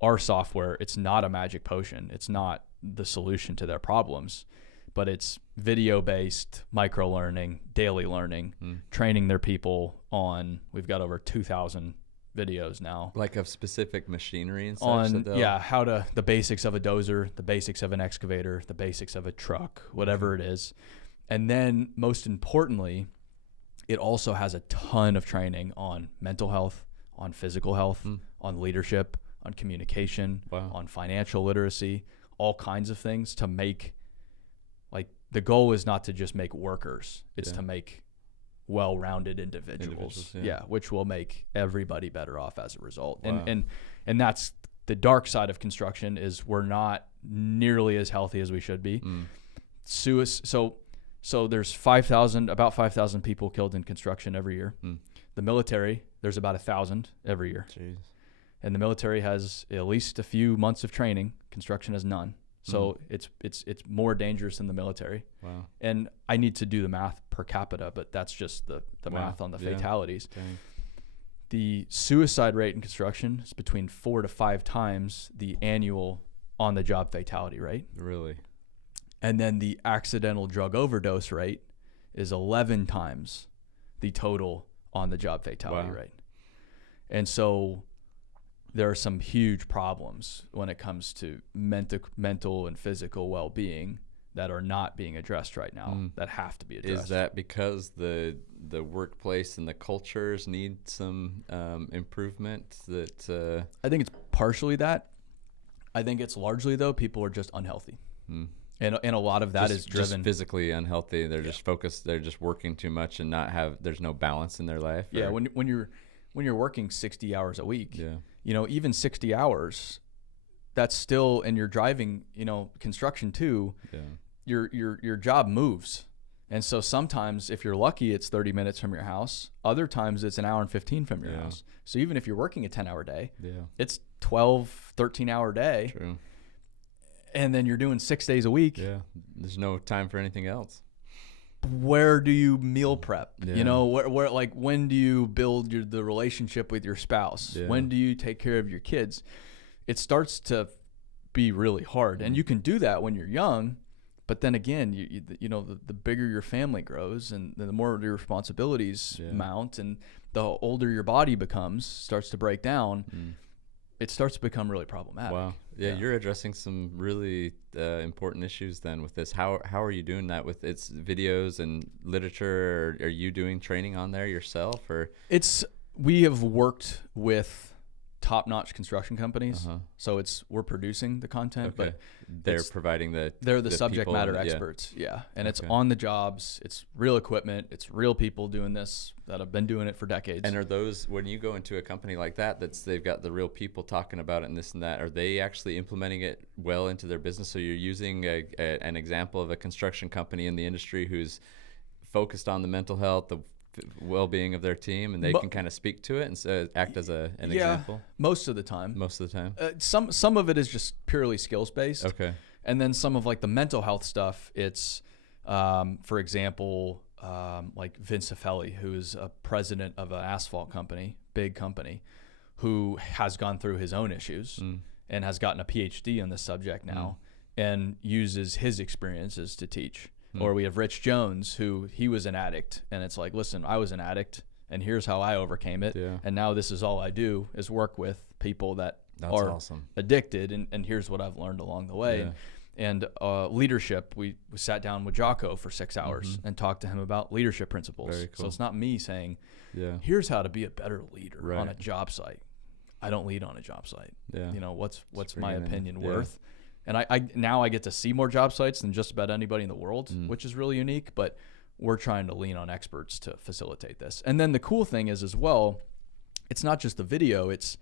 our software, it's not a magic potion. It's not the solution to their problems, but it's video-based micro learning, daily learning, training their people on, we've got over 2,000 videos now. Like of specific machinery and such? On, how to, the basics of a dozer, the basics of an excavator, the basics of a truck, whatever it is. And then most importantly, it also has a ton of training on mental health, on physical health, on leadership, on communication, on financial literacy, all kinds of things to make, like, the goal is not to just make workers, it's to make well-rounded individuals, which will make everybody better off as a result. And that's the dark side of construction, is we're not nearly as healthy as we should be. So there's about 5,000 people killed in construction every year. The military, there's about 1,000 every year. Jeez. And the military has at least a few months of training. Construction has none. So it's more dangerous than the military. Wow. And I need to do the math per capita, but that's just the math on the fatalities. Dang. The suicide rate in construction is between 4 to 5 times the annual on-the-job fatality rate. Really? And then the accidental drug overdose rate is 11 times the total on-the-job fatality rate. And so there are some huge problems when it comes to mental and physical well-being that are not being addressed right now, that have to be addressed. Is that because the workplace and the cultures need some improvement? That I think it's partially that. I think it's largely, though, people are just unhealthy. And a lot of that is driven just physically unhealthy. They're just focused. They're just working too much and there's no balance in their life. Yeah. When you're working 60 hours a week, even 60 hours, that's still, and you're driving, construction too, your job moves. And so sometimes if you're lucky, it's 30 minutes from your house. Other times it's an hour and 15 from your house. So even if you're working a 10-hour day, it's 12, 13-hour day. True. And then you're doing 6 days a week. Yeah. There's no time for anything else. Where do you meal prep? Yeah. Where like, when do you build the relationship with your spouse? Yeah. When do you take care of your kids? It starts to be really hard. And you can do that when you're young, but then again, the bigger your family grows and the more your responsibilities mount, and the older your body starts to break down, it starts to become really problematic. Wow. Yeah, you're addressing some really important issues then with this. How are you doing that with its videos and literature? Or are you doing training on there yourself, or? We have worked with top-notch construction companies. So we're producing the content, but they're providing they're the subject people matter experts. Yeah. And it's on the jobs. It's real equipment. It's real people doing this that have been doing it for decades. And are those, when you go into a company like that, they've got the real people talking about it and this and that, are they actually implementing it well into their business? So you're using an example of a construction company in the industry who's focused on the mental health, the well-being of their team, and they can kind of speak to it and act as an example. Most of the time. Some of it is just purely skills based. Okay. And then some of like the mental health stuff, it's for example, like Vince Affelli, who is a president of an asphalt company, big company, who has gone through his own issues and has gotten a PhD on this subject now and uses his experiences to teach. Or we have Rich Jones, who he was an addict, and it's like, listen, I was an addict, and here's how I overcame it, and now this is all I do is work with people that are addicted, and here's what I've learned along the way. And leadership, we sat down with Jocko for 6 hours and talked to him about leadership principles. Very cool. So it's not me saying, here's how to be a better leader on a job site. I don't lead on a job site. You know, what's my opinion worth? And I now I get to see more job sites than just about anybody in the world, which is really unique, but we're trying to lean on experts to facilitate this. And then the cool thing is as well, it's not just the video, it's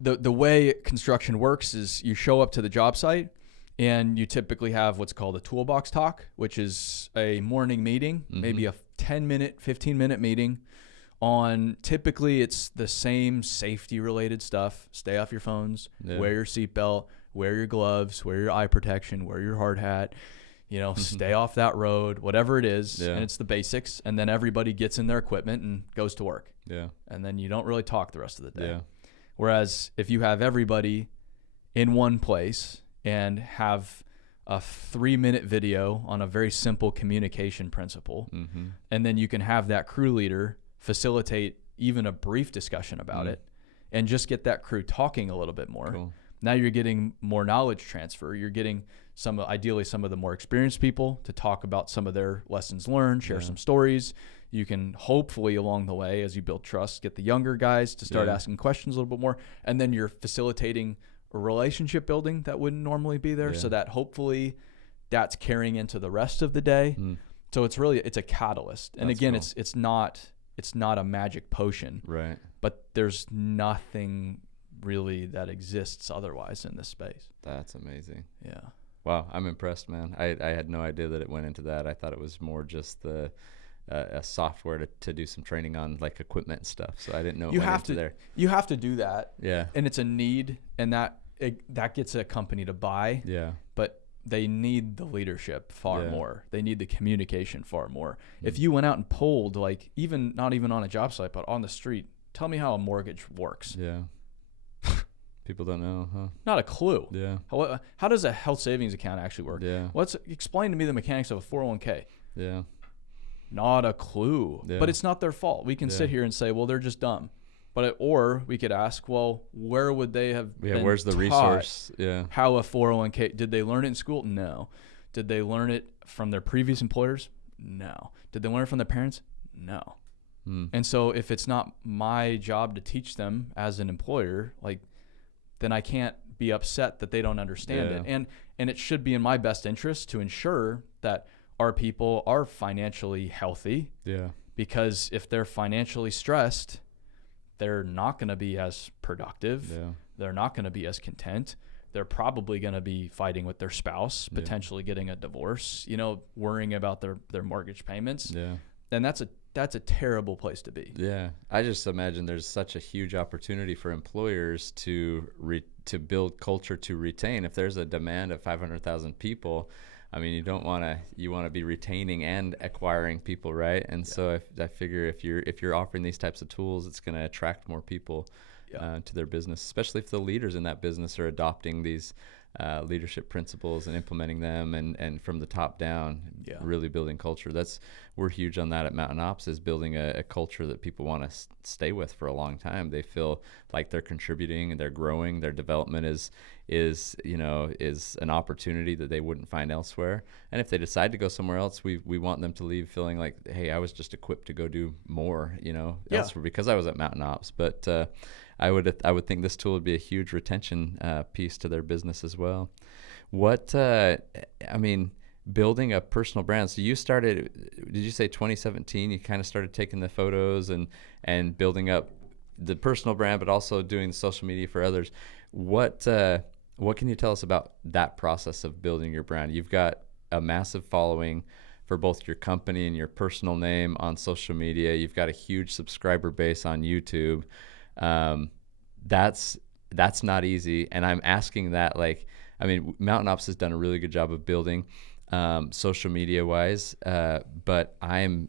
the way construction works is you show up to the job site and you typically have what's called a toolbox talk, which is a morning meeting, maybe a 10-minute, 15-minute meeting on, typically it's the same safety related stuff. Stay off your phones, wear your seatbelt, wear your gloves, wear your eye protection, wear your hard hat, you know, stay off that road, whatever it is. And it's the basics. And then everybody gets in their equipment and goes to work. And then you don't really talk the rest of the day. Whereas if you have everybody in one place and have a 3-minute video on a very simple communication principle, and then you can have that crew leader facilitate even a brief discussion about it and just get that crew talking a little bit more. Now you're getting more knowledge transfer. You're getting ideally some of the more experienced people to talk about some of their lessons learned, share some stories. You can hopefully along the way, as you build trust, get the younger guys to start asking questions a little bit more. And then you're facilitating a relationship building that wouldn't normally be there. So that hopefully that's carrying into the rest of the day. So it's a catalyst. And again, cool. It's not a magic potion, right? But there's nothing really that exists otherwise in this space. That's amazing. Yeah. Wow, I'm impressed, man. I had no idea that it went into that. I thought it was more just a software to do some training on like equipment and stuff. So I didn't know it went into there. You have to do that. Yeah. And it's a need, and that gets a company to buy. Yeah. But they need the leadership far more. They need the communication far more. If you went out and polled, like not even on a job site, but on the street, tell me how a mortgage works. Yeah. People don't know, huh? Not a clue. Yeah. How does a health savings account actually work? Yeah. Explain to me the mechanics of a 401k. Yeah. Not a clue. Yeah. But it's not their fault. We can sit here and say, well, they're just dumb. Or we could ask, well, where would they have been where's the resource? Yeah. How a 401k, did they learn it in school? No. Did they learn it from their previous employers? No. Did they learn it from their parents? No. And so if it's not my job to teach them as an employer, then I can't be upset that they don't understand it. And it should be in my best interest to ensure that our people are financially healthy. Yeah. Because if they're financially stressed, they're not going to be as productive. Yeah. They're not going to be as content. They're probably going to be fighting with their spouse, potentially getting a divorce, worrying about their mortgage payments. Yeah. And that's a terrible place to be. Yeah. I just imagine there's such a huge opportunity for employers to build culture to retain. If there's a demand of 500,000 people, I mean, you want to be retaining and acquiring people, right? And so I figure if you're offering these types of tools, it's going to attract more people to their business, especially if the leaders in that business are adopting these leadership principles and implementing them and from the top down, really building culture. We're huge on that at MTN Ops, is building a culture that people want to stay with for a long time. They feel like they're contributing and they're growing. Their development is an opportunity that they wouldn't find elsewhere. And if they decide to go somewhere else, we want them to leave feeling like, hey, I was just equipped to go do more, elsewhere because I was at MTN Ops. But I would think this tool would be a huge retention piece to their business as well. What building a personal brand. So you started, did you say 2017? You kind of started taking the photos and building up the personal brand, but also doing social media for others. What can you tell us about that process of building your brand? You've got a massive following for both your company and your personal name on social media. You've got a huge subscriber base on YouTube. That's not easy. And I'm asking that, Mountain Ops has done a really good job of building social media wise, but I'm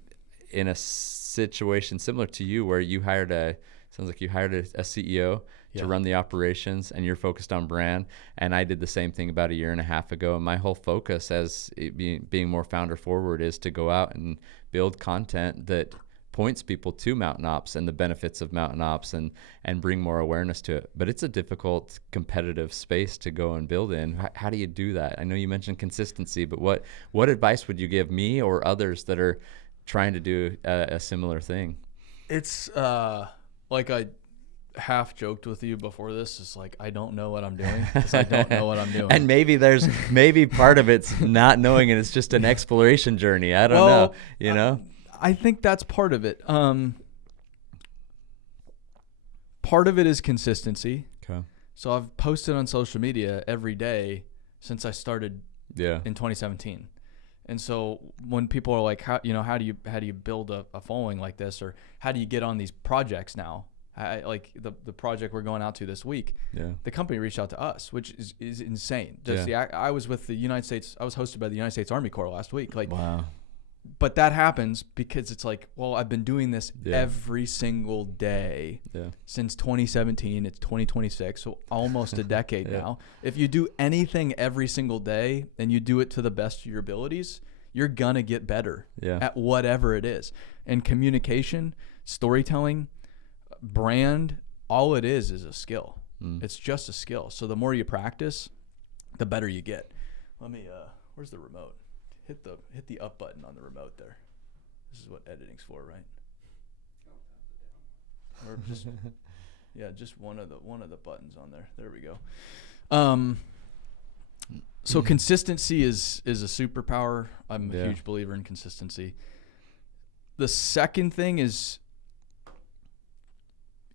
in a situation similar to you where you hired a CEO to run the operations, and you're focused on brand. And I did the same thing about a year and a half ago. And my whole focus as being more founder forward is to go out and build content that points people to Mountain Ops and the benefits of Mountain Ops and bring more awareness to it. But it's a difficult competitive space to go and build in. How do you do that? I know you mentioned consistency, but what advice would you give me or others that are trying to do a similar thing? It's like I half joked with you before this. It's like, I don't know what I'm doing because I don't know what I'm doing. And maybe part of it's not knowing, and it's just an exploration journey. I don't know, you know? I think that's part of it. Part of it is consistency. Okay. So I've posted on social media every day since I started in 2017. And so when people are like, how do you build a following like this, or how do you get on these projects now? Like the project we're going out to this week, the company reached out to us, which is insane. I was with the United States. I was hosted by the United States Army Corps last week. Wow. But that happens because it's like, well, I've been doing this every single day since 2017. It's 2026, so almost a decade now. If you do anything every single day and you do it to the best of your abilities, you're gonna get better at whatever it is. And communication, storytelling, brand, all it is a skill. It's just a skill. So the more you practice, the better you get. Let me where's the remote? Hit the up button on the remote there. This is what editing's for, right? Or just just one of the buttons on there. There we go. So consistency is a superpower. I'm a huge believer in consistency. The second thing is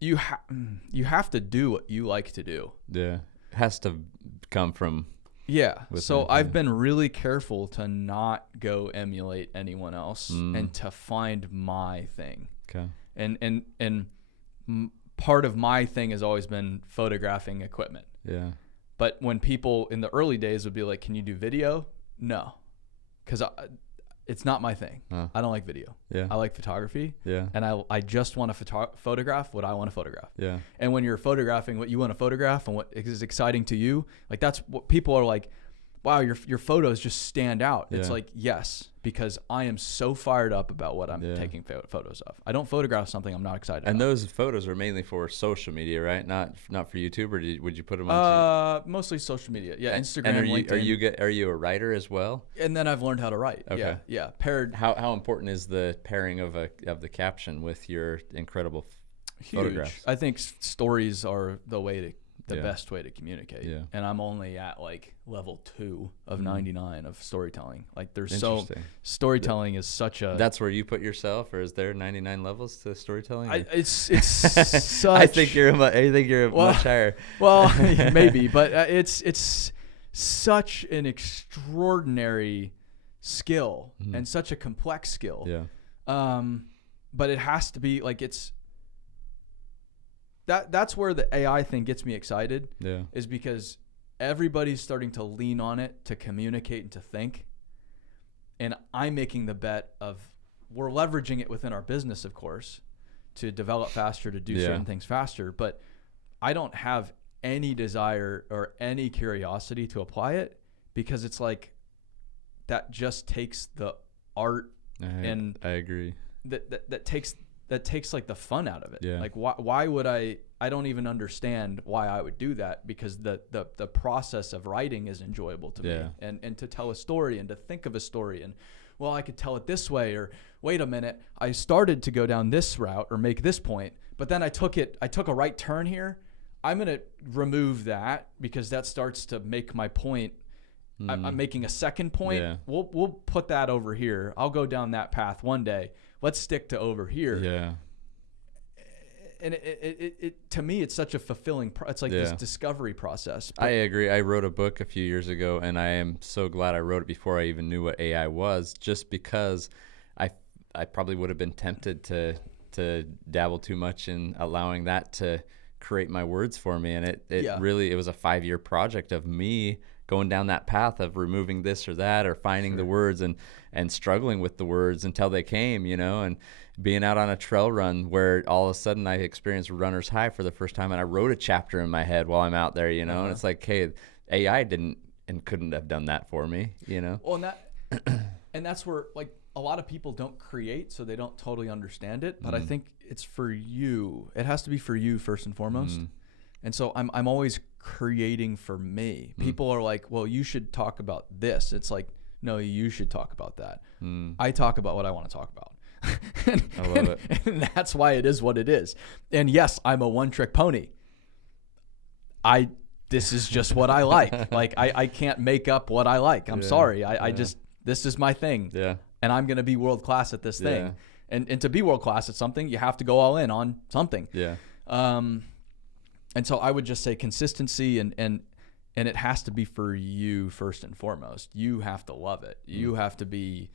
you have to do what you like to do. Yeah, it has to come from. So I've been really careful to not go emulate anyone else and to find my thing. Okay. And part of my thing has always been photographing equipment. Yeah. But when people in the early days would be like, "Can you do video?" No, because it's not my thing. I don't like video. Yeah. I like photography. Yeah. And I just want to photograph what I want to photograph. Yeah. And when you're photographing what you want to photograph and what is exciting to you, like that's what people are like, wow, your photos just stand out. It's like, yes, because I am so fired up about what I'm taking photos of. I don't photograph something I'm not excited about. And those photos are mainly for social media, right? Not for YouTube, or would you put them on? Mostly social media. Yeah, Instagram, and LinkedIn. Are you a writer as well? And then I've learned how to write. Okay. Yeah. Paired. How important is the pairing of the caption with your incredible photographs? I think stories are the best way to communicate. Yeah. And I'm only at like level 2 of 99 of storytelling. Like storytelling is such a. That's where you put yourself, or is there 99 levels to storytelling? It's such. I think you're much higher. Well, maybe, but it's such an extraordinary skill and such a complex skill. Yeah. But it has to be like that's where the AI thing gets me excited. Yeah. Is because everybody's starting to lean on it to communicate and to think. And I'm making the bet of we're leveraging it within our business, of course, to develop faster, to do certain things faster. But I don't have any desire or any curiosity to apply it, because it's like that just takes the art and I agree. That takes like the fun out of it. Yeah. Like why would I don't even understand why I would do that, because the process of writing is enjoyable to me, and to tell a story and to think of a story, and well, I could tell it this way, or wait a minute, I started to go down this route or make this point, But then I took a right turn here. I'm going to remove that because that starts to make my point. I'm making a second point. Yeah. We'll put that over here. I'll go down that path one day. Let's stick to over here. Yeah. And it to me, it's such a fulfilling. It's like this discovery process. I agree. I wrote a book a few years ago, and I am so glad I wrote it before I even knew what AI was, just because I probably would have been tempted to dabble too much in allowing that to create my words for me. And it was a 5-year project of me going down that path of removing this or that or finding the words and struggling with the words until they came, and being out on a trail run where all of a sudden I experienced runner's high for the first time, and I wrote a chapter in my head while I'm out there, and it's like, hey, AI didn't and couldn't have done that for me, Well, and that's where like a lot of people don't create, so they don't totally understand it. But I think it's for you. It has to be for you first and foremost. And so I'm always creating for me. People are like, well, you should talk about this. It's like, no, you should talk about that. I talk about what I want to talk about. I love it. And that's why it is what it is. And yes, I'm a one-trick pony. This is just what I like. Like I can't make up what I like. I'm sorry. I just, this is my thing. Yeah. And I'm going to be world class at this thing. And to be world class at something, you have to go all in on something. Yeah. And so I would just say consistency and it has to be for you first and foremost. You have to love it. You have to be,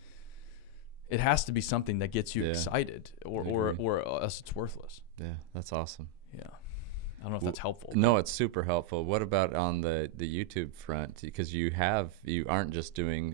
it has to be something that gets you excited or else it's worthless. Yeah. That's awesome. Yeah. I don't know if that's helpful. No, it's super helpful. What about on the YouTube front? Because you aren't just doing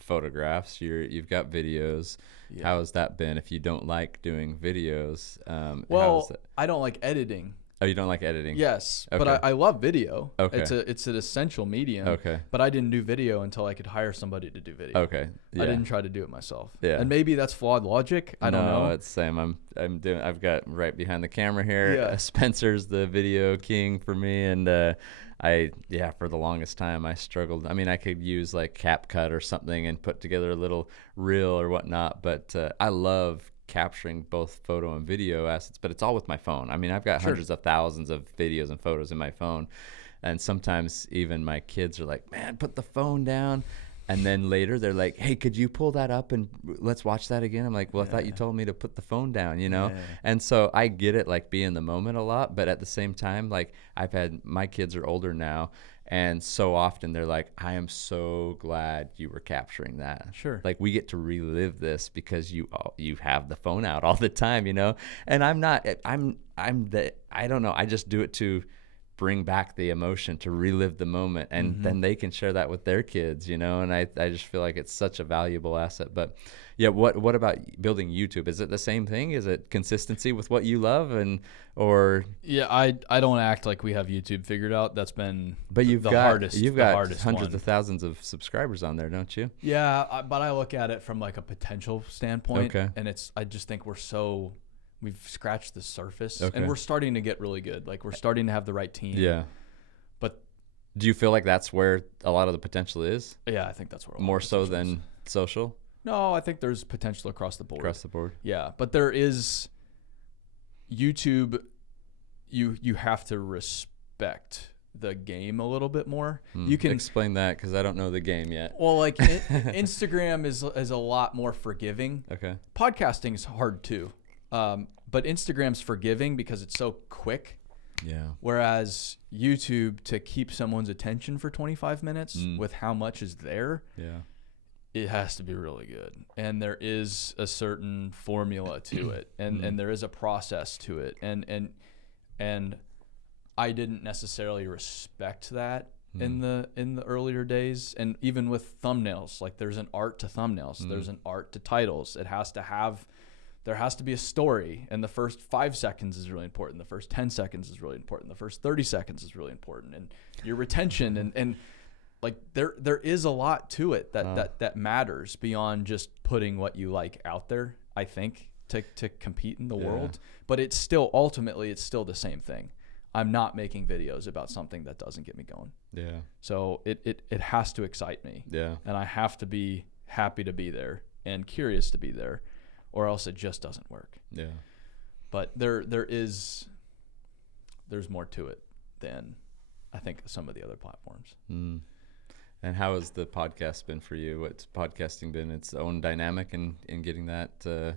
photographs. You've got videos. Yeah. How has that been? If you don't like doing videos, I don't like editing. Oh, you don't like editing? Yes, okay. But I love video. Okay. It's an essential medium. Okay. But I didn't do video until I could hire somebody to do video. Okay. Yeah. I didn't try to do it myself. Yeah. And maybe that's flawed logic. I don't know. No, it's the same. I've got right behind the camera here. Yeah. Spencer's the video king for me, and for the longest time I struggled. I mean, I could use like CapCut or something and put together a little reel or whatnot, but I love capturing both photo and video assets, but it's all with my phone. I mean, I've got hundreds of thousands of videos and photos in my phone, and sometimes even my kids are like, man, put the phone down. And then later they're like, hey, could you pull that up and let's watch that again? I'm like, well, I thought you told me to put the phone down, Yeah. And so I get it, like, be in the moment a lot, but at the same time, like, my kids are older now, and so often they're like, I am so glad you were capturing that. Sure. Like, we get to relive this because you have the phone out all the time, And I don't know. I just do it to bring back the emotion, to relive the moment, and then they can share that with their kids, and I just feel like it's such a valuable asset. But yeah, what about building YouTube? Is it the same thing? Is it consistency with what you love or? Yeah, I don't act like we have YouTube figured out. That's been you've got hundreds one. of thousands of subscribers on there, don't you? Yeah, but I look at it from like a potential standpoint, okay. And I just think we've scratched the surface, and we're starting to get really good. Like, we're starting to have the right team. Yeah. But do you feel like that's where a lot of the potential is? Yeah, I think that's where more so than social? No, I think there's potential across the board. Across the board. Yeah, but there is YouTube. You have to respect the game a little bit more. You can explain that because I don't know the game yet. Well, like Instagram is a lot more forgiving. Okay. Podcasting is hard too. But Instagram's forgiving because it's so quick. Yeah. Whereas YouTube, to keep someone's attention for 25 minutes with how much is there, it has to be really good. And there is a certain formula to it, and there is a process to it. And I didn't necessarily respect that in the earlier days. And even with thumbnails, like, there's an art to thumbnails. There's an art to titles. There has to be a story, and the first 5 seconds is really important. The first 10 seconds is really important. The first 30 seconds is really important, and your retention and like there is a lot to it that matters beyond just putting what you like out there, I think, to compete in the world. But it's still ultimately the same thing. I'm not making videos about something that doesn't get me going. Yeah. So it has to excite me. Yeah. And I have to be happy to be there and curious to be there, or else it just doesn't work. Yeah. But there's more to it than I think some of the other platforms. And how has the podcast been for you? What's podcasting been its own dynamic in getting that?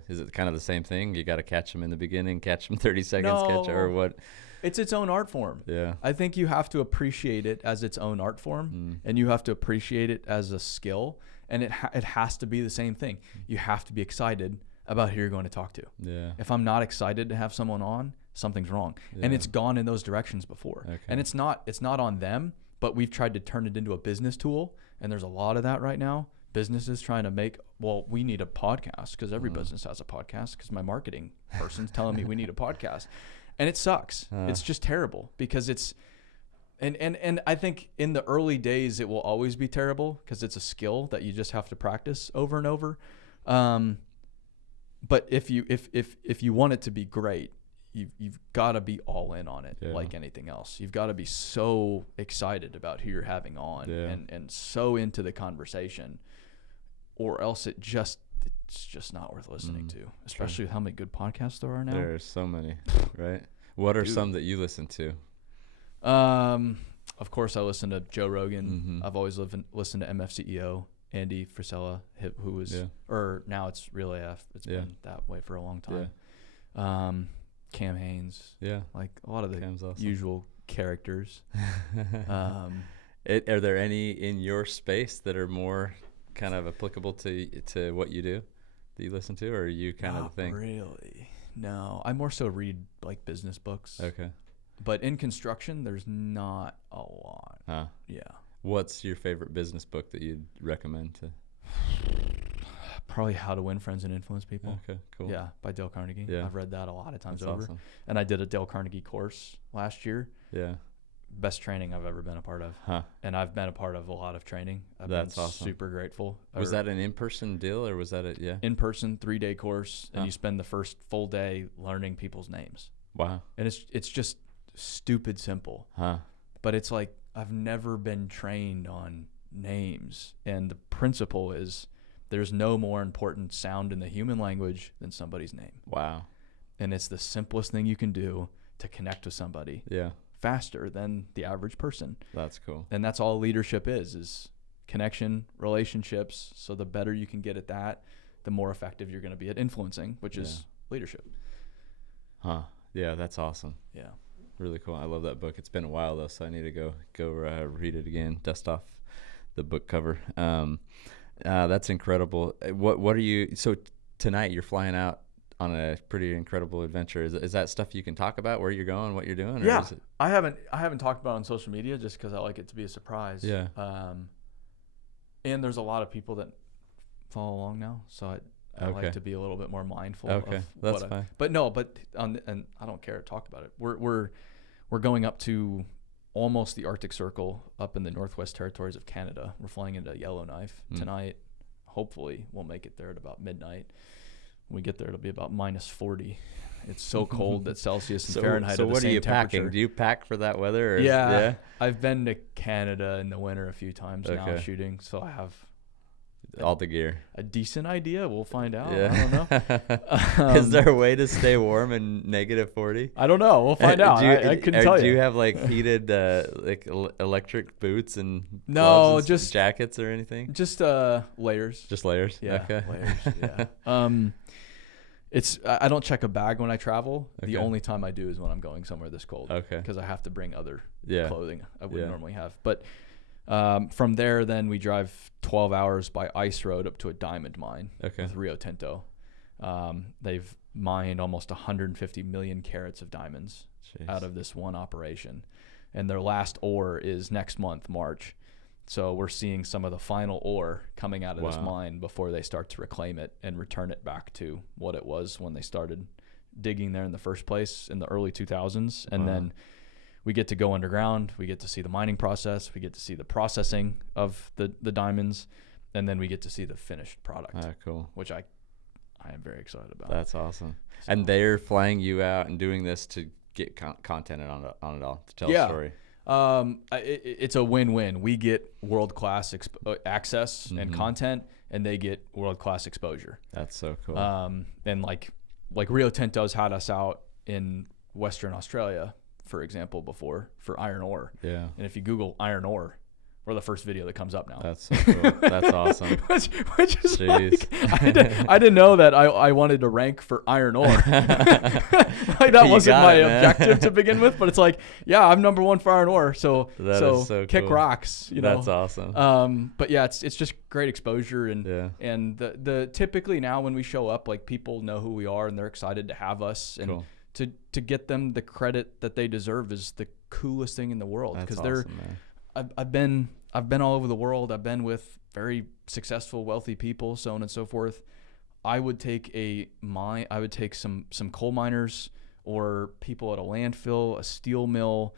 Is it kind of the same thing? You got to catch them in the beginning, catch them 30 seconds, catch or what? It's its own art form. Yeah. I think you have to appreciate it as its own art form, and you have to appreciate it as a skill, and it has to be the same thing. You have to be excited about who you're going to talk to. Yeah. If I'm not excited to have someone on, something's wrong. Yeah. And it's gone in those directions before. Okay. And it's not on them, but we've tried to turn it into a business tool, and there's a lot of that right now. Businesses trying to make, well, we need a podcast because every business has a podcast because my marketing person's telling me we need a podcast. And it sucks. It's just terrible because it's, and I think in the early days it will always be terrible because it's a skill that you just have to practice over and over. But if you want it to be great, you've got to be all in on it, like anything else. You've got to be so excited about who you're having on and so into the conversation, or else it's just not worth listening to, especially with how many good podcasts there are now. There's so many, right? What are some that you listen to? Of course, I listen to Joe Rogan. I've always listened to MFCEO, Andy Frisella, who was, or now it's Real AF. It's been that way for a long time. Cam Haynes. Yeah. Like a lot of the awesome. Usual characters. Are there any in your space that are more kind of applicable to what you do that you listen to, or are you kind of the thing? Really? No, I more so read like business books. Okay. But in construction, there's not a lot. Yeah. What's your favorite business book that you'd recommend to? Probably How to Win Friends and Influence People. Okay, cool. Yeah, by Dale Carnegie. Yeah. I've read that a lot of times. That's over. Awesome. And I did a Dale Carnegie course last year. Yeah. Best training I've ever been a part of. And I've been a part of a lot of training. That's awesome. Super grateful. Was that an in-person deal or was that in-person 3-day course, and you spend the first full day learning people's names. Wow. And it's just stupid simple. But it's like I've never been trained on names, and the principle is there's no more important sound in the human language than somebody's name. Wow. And it's the simplest thing you can do to connect with somebody. Yeah. Faster than the average person. That's cool. And that's all leadership is connection, relationships. So the better you can get at that, the more effective you're going to be at influencing, which is leadership. Yeah, that's awesome. Yeah. Really cool. I love that book. It's been a while though, so I need to go read it again, dust off the book cover. That's incredible. What are you, so tonight you're flying out on a pretty incredible adventure. Is that stuff you can talk about, where you're going, what you're doing? Or yeah. Is it... I haven't talked about it on social media just because I like it to be a surprise. Yeah. And there's a lot of people that follow along now, so I like to be a little bit more mindful. Okay, that's fine. And I don't care to talk about it. We're going up to almost the Arctic Circle up in the Northwest Territories of Canada. We're flying into Yellowknife tonight. Hopefully we'll make it there at about midnight. When we get there, it'll be about -40. It's so cold that Celsius and Fahrenheit are the same temperature. So what are you packing? Do you pack for that weather? Or yeah. I've been to Canada in the winter a few times now shooting, so I have all the gear. A decent idea. We'll find out. Yeah. I don't know. Is there a way to stay warm in -40? I don't know. We'll find out. I couldn't tell you. Do you have like heated electric boots and just jackets or anything? Just layers. Just layers. Yeah. Okay. Layers. Yeah. I don't check a bag when I travel. Okay. The only time I do is when I'm going somewhere this cold. Okay. Because I have to bring other clothing I wouldn't normally have. But from there, then we drive 12 hours by ice road up to a diamond mine with Rio Tinto. They've mined almost 150 million carats of diamonds out of this one operation. And their last ore is next month, March. So we're seeing some of the final ore coming out of this mine before they start to reclaim it and return it back to what it was when they started digging there in the first place in the early 2000s. And then we get to go underground. We get to see the mining process. We get to see the processing of the diamonds. And then we get to see the finished product. Cool. Which I am very excited about. That's awesome. So, and they're flying you out and doing this to get content on it all, to tell a story. It's a win-win. We get world-class access and content, and they get world-class exposure. That's so cool. And like like Rio Tinto's had us out in Western Australia, for example, before for iron ore. Yeah. And if you Google iron ore, we're the first video that comes up now. That's so cool. That's awesome. which is like, I didn't know that I wanted to rank for iron ore. Like that wasn't my objective to begin with, but it's like, yeah, I'm number one for iron ore. So kick cool. rocks, you know. That's awesome. But yeah, it's just great exposure and the typically now when we show up, like people know who we are and they're excited to have us and to get them the credit that they deserve is the coolest thing in the world because I've been all over the world. I've been with very successful, wealthy people, so on and so forth. I would take some coal miners or people at a landfill, a steel mill,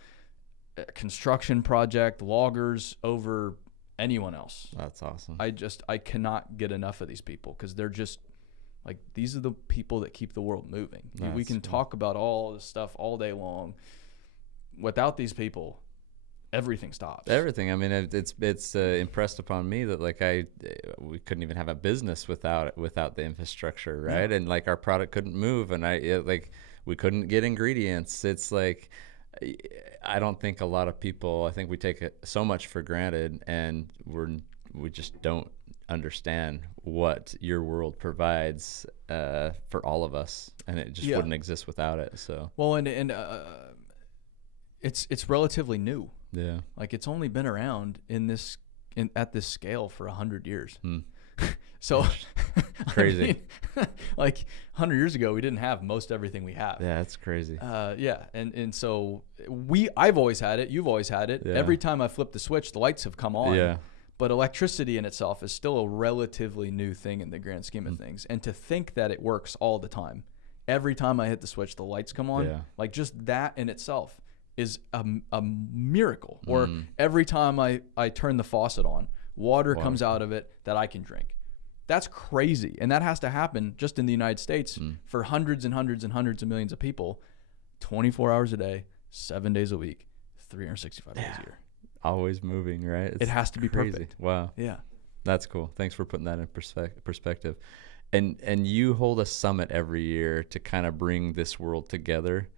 a construction project, loggers over anyone else. That's awesome. I cannot get enough of these people because they're just like, these are the people that keep the world moving. We can talk about all this stuff all day long. Without these people, everything stops. Everything. I mean, it's impressed upon me that like we couldn't even have a business without the infrastructure, right? Yeah. And like our product couldn't move, and we couldn't get ingredients. It's like I don't think a lot of people. I think we take it so much for granted, and we just don't understand what your world provides for all of us, and it just wouldn't exist without it. So well, and it's relatively new. Yeah, like it's only been around at this scale for 100 years. So crazy. I mean, like 100 years ago, we didn't have most everything we have. Yeah, that's crazy. Yeah, and so I've always had it. You've always had it. Yeah. Every time I flip the switch, the lights have come on. Yeah. But electricity in itself is still a relatively new thing in the grand scheme of things. And to think that it works all the time, every time I hit the switch, the lights come on. Like just that in itself is a miracle. Or every time I turn the faucet on, water comes out of it that I can drink. That's crazy. And that has to happen just in the United States for hundreds and hundreds and hundreds of millions of people, 24 hours a day, 7 days a week, 365 days a year. Always moving, right? It has to be crazy. Perfect. Wow. Yeah. That's cool. Thanks for putting that in perspective. And you hold a summit every year to kind of bring this world together.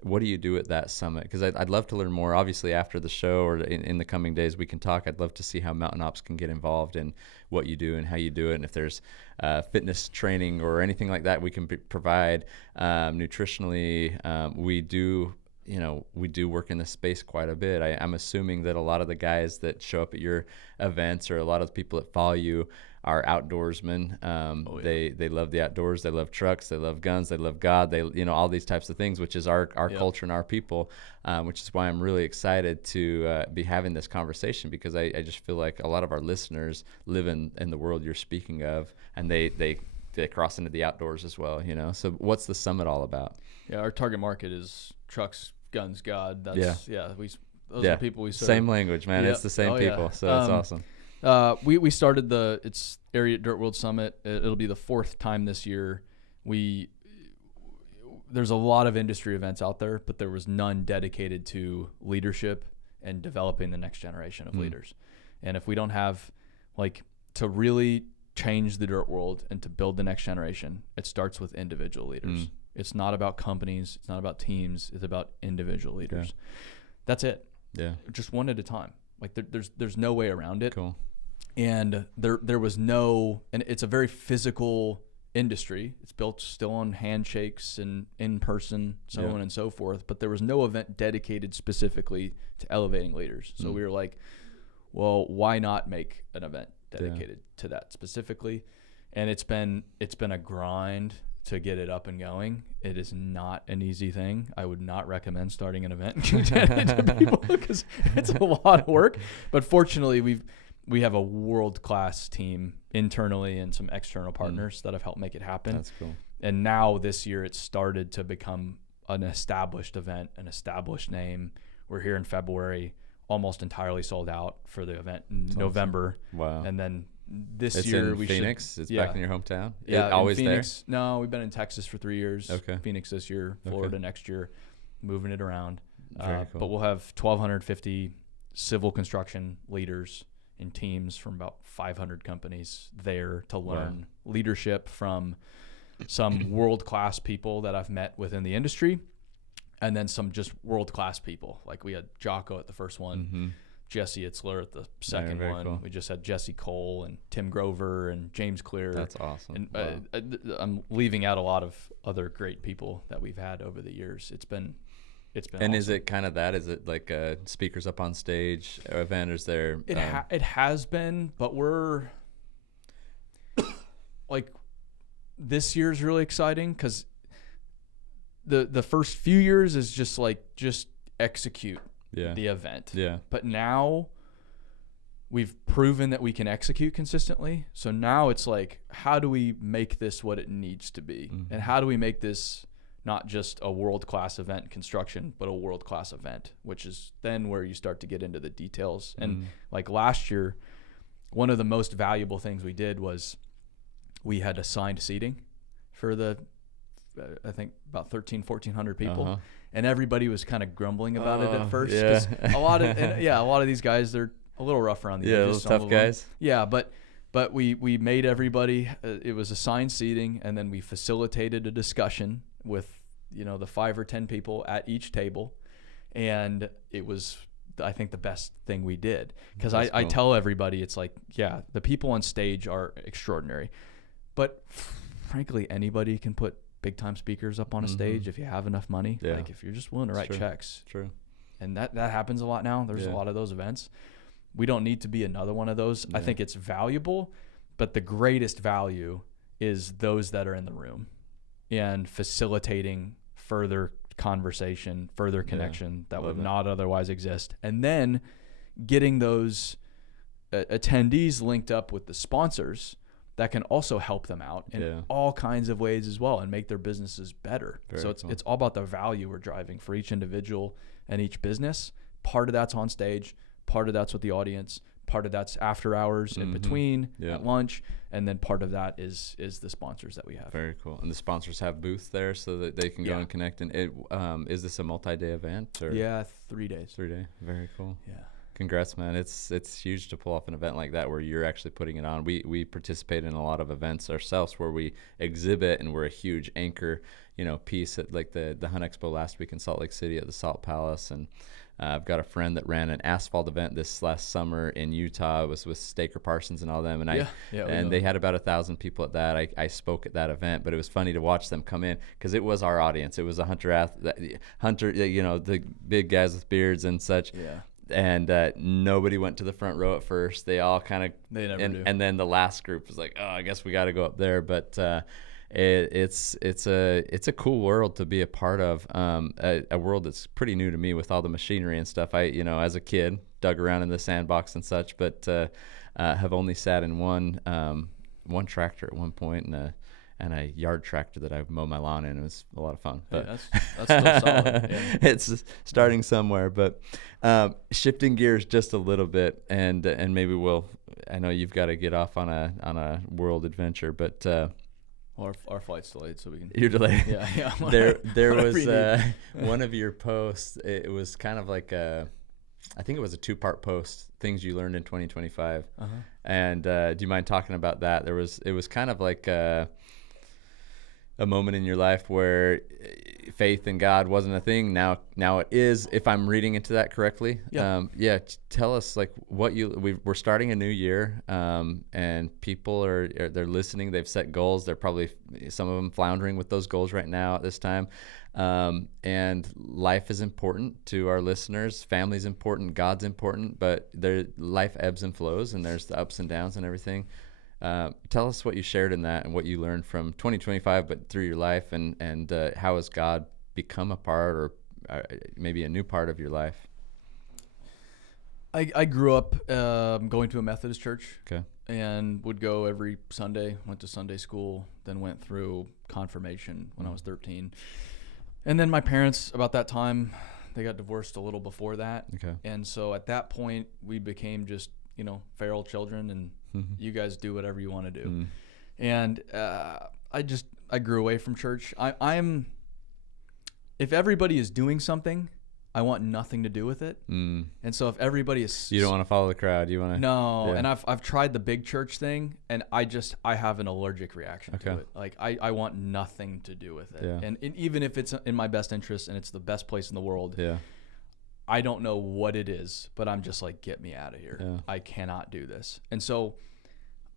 What do you do at that summit? Because I'd love to learn more. Obviously, after the show or in the coming days, we can talk. I'd love to see how Mountain Ops can get involved in what you do and how you do it. And if there's fitness training or anything like that we can provide nutritionally, we do work in this space quite a bit. I'm assuming that a lot of the guys that show up at your events or a lot of the people that follow you are outdoorsmen. They love the outdoors. They love trucks. They love guns. They love God. They, all these types of things, which is our culture and our people, which is why I'm really excited to be having this conversation because I just feel like a lot of our listeners live in the world you're speaking of, and they cross into the outdoors as well, So what's the summit all about? Yeah, our target market is trucks, guns, God. Those are the people we serve. Same language, man. It's the same people. Yeah. So that's awesome. We started it's Area Dirt World Summit. It'll be the 4th time this year. There's a lot of industry events out there, but there was none dedicated to leadership and developing the next generation of leaders. And if we don't have to really change the dirt world and to build the next generation, it starts with individual leaders. It's not about companies. It's not about teams. It's about individual leaders. Yeah. That's it. Yeah. Just one at a time. There's no way around it. Cool. And there was no, and it's a very physical industry. It's built still on handshakes and in person, so on and so forth. But there was no event dedicated specifically to elevating leaders. So we were like, well, why not make an event dedicated to that specifically? And it's been a grind to get it up and going. It is not an easy thing. I would not recommend starting an event to people because it's a lot of work. But fortunately, we have a world-class team internally and some external partners that have helped make it happen. That's cool. And now this year it's started to become an established event, an established name. We're here in February, almost entirely sold out for the event in November. Awesome. Wow. And then this it's year in we Phoenix. It's back in your hometown. Yeah, always Phoenix, there. No, we've been in Texas for 3 years. Okay. Phoenix this year, Florida next year, moving it around. Very cool. But we'll have 1,250 civil construction leaders and teams from about 500 companies there to learn leadership from some world-class people that I've met within the industry, and then some just world-class people. Like we had Jocko at the first one, Jesse Itzler at the second one. Cool. We just had Jesse Cole and Tim Grover and James Clear. That's awesome. And I'm leaving out a lot of other great people that we've had over the years. It's been and awesome. Is it kind of that? Is it like speakers up on stage event? Or is there? It has been, but we're like this year's really exciting because the first few years is just execute the event. Yeah. But now we've proven that we can execute consistently. So now it's like, how do we make this what it needs to be? And how do we make this not just a world-class event construction, but a world-class event, which is then where you start to get into the details. And like last year, one of the most valuable things we did was we had assigned seating for the, I think about 1,400 people. And everybody was kind of grumbling about it at first. Yeah. A lot of these guys, they're a little rough around the edges. Yeah, tough guys. Yeah, but we made everybody, it was assigned seating, and then we facilitated a discussion with, the 5 or 10 people at each table. And it was, I think, the best thing we did. Because I tell everybody, it's like, yeah, the people on stage are extraordinary. But frankly, anybody can put big time speakers up on a stage if you have enough money. Yeah. Like if you're just willing to write checks. True. And that happens a lot now. There's a lot of those events. We don't need to be another one of those. I think it's valuable, but the greatest value is those that are in the room and facilitating further conversation, further connection that would not otherwise exist. And then getting those attendees linked up with the sponsors that can also help them out in all kinds of ways as well and make their businesses better. So it's all about the value we're driving for each individual and each business. Part of that's on stage, part of that's with the audience, part of that's after hours in between at lunch, and then part of that is the sponsors that we have. Very cool. And the sponsors have booths there so that they can go and connect. And it is this a multi-day event? Or? Yeah, 3 days. 3 day. Very cool. Yeah. Congrats, man. It's huge to pull off an event like that where you're actually putting it on. We participate in a lot of events ourselves where we exhibit, and we're a huge anchor, piece at like the Hunt Expo last week in Salt Lake City at the Salt Palace. And I've got a friend that ran an asphalt event this last summer in Utah. It was with Staker Parsons and all them. And they had about 1,000 people at that. I spoke at that event, but it was funny to watch them come in because it was our audience. It was a hunter, the big guys with beards and such. Yeah. And nobody went to the front row at first. They all kind of do. And then the last group was like, oh, I guess we got to go up there. But it's a cool world to be a part of. A world that's pretty new to me with all the machinery and stuff. I as a kid dug around in the sandbox and such, but have only sat in one tractor at one point and a yard tractor that I mow my lawn in. It was a lot of fun. But that's still solid. Yeah. It's starting somewhere. But shifting gears just a little bit, and maybe I know you've got to get off on a world adventure, but our flight's delayed, so we can. You're delayed. Yeah. There was one of your posts. It was kind of like I think it was a 2-part post, things you learned in 2025. And do you mind talking about that? It was kind of like a moment in your life where faith in God wasn't a thing. Now it is, if I'm reading into that correctly. Yeah. Tell us like what we're starting a new year, and people they're listening. They've set goals. They're probably some of them floundering with those goals right now at this time. And life is important to our listeners. Family's important. God's important, but life ebbs and flows, and there's the ups and downs and everything. Tell us what you shared in that and what you learned from 2025, but through your life, and how has God become a part or maybe a new part of your life? I grew up going to a Methodist church. Okay. And would go every Sunday, went to Sunday school, then went through confirmation when I was 13. And then my parents, about that time, they got divorced a little before that. Okay. And so at that point, we became just, feral children, and you guys do whatever you want to do. And I grew away from church. If everybody is doing something, I want nothing to do with it. And so if everybody is, you don't want to follow the crowd. You want to no. And I've tried the big church thing, and I have an allergic reaction to it. Like I want nothing to do with it. And even if it's in my best interest and it's the best place in the world, I don't know what it is, but I'm just like, get me out of here. I cannot do this. And so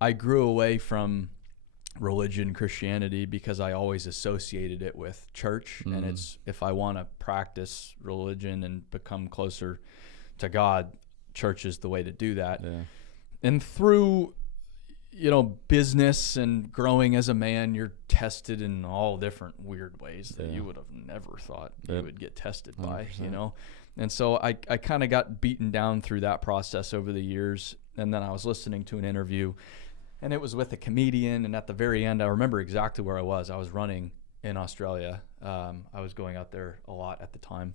I grew away from religion, Christianity, because I always associated it with church. And it's, if I want to practice religion and become closer to God, church is the way to do that. And through, business and growing as a man, you're tested in all different weird ways that you would have never thought you would get tested by, 100%. And so I kind of got beaten down through that process over the years. And then I was listening to an interview, and it was with a comedian. And at the very end, I remember exactly where I was. I was running in Australia. I was going out there a lot at the time.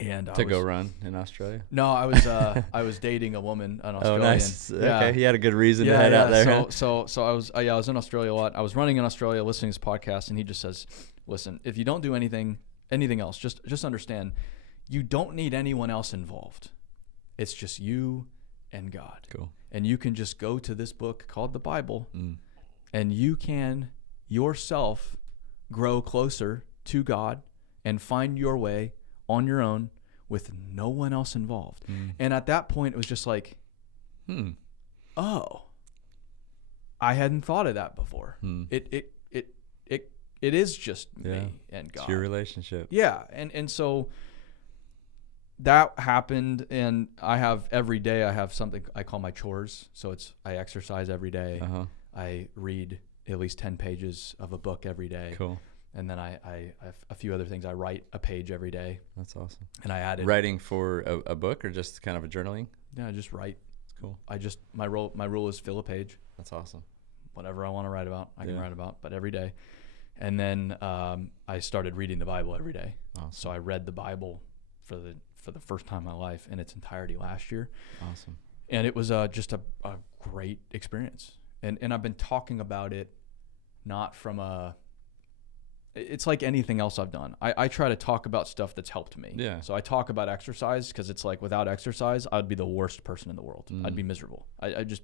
And go run in Australia? No, I was dating a woman, an Australian. Oh, nice. Okay, he had a good reason to head out there. So I was in Australia a lot. I was running in Australia, listening to this podcast, and he just says, "Listen, if you don't do anything else, just understand, you don't need anyone else involved. It's just you and God. Cool. And you can just go to this book called the Bible, and you can yourself grow closer to God and find your way on your own with no one else involved." And at that point, it was just like, oh, I hadn't thought of that before. It is just me and God. It's your relationship. Yeah. And so that happened, and every day I have something I call my chores. So I exercise every day. I read at least 10 pages of a book every day. Cool. And then I have a few other things. I write a page every day. That's awesome. And I added writing for a book, or just kind of a journaling? Yeah, I just write. That's cool. My rule is fill a page. That's awesome. Whatever I want to write about, I can write about, but every day. And then I started reading the Bible every day. Awesome. So I read the Bible for the first time in my life in its entirety last year. Awesome. And it was just a great experience. And I've been talking about it not from it's like anything else I've done. I try to talk about stuff that's helped me. Yeah. So I talk about exercise because it's like, without exercise, I'd be the worst person in the world. I'd be miserable. I'd just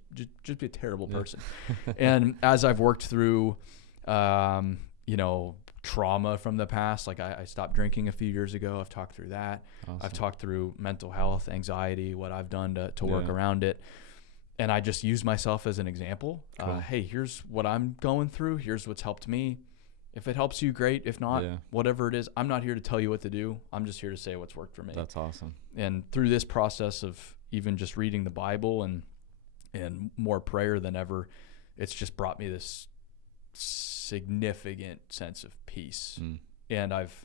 be a terrible person. And as I've worked through, trauma from the past, like I stopped drinking a few years ago. I've talked through that. Awesome. I've talked through mental health, anxiety, what I've done to work around it. And I just use myself as an example. Cool. Hey, here's what I'm going through. Here's what's helped me. If it helps you, great. If not, whatever it is, I'm not here to tell you what to do. I'm just here to say what's worked for me. That's awesome. And through this process of even just reading the Bible and more prayer than ever, it's just brought me this significant sense of peace. And I've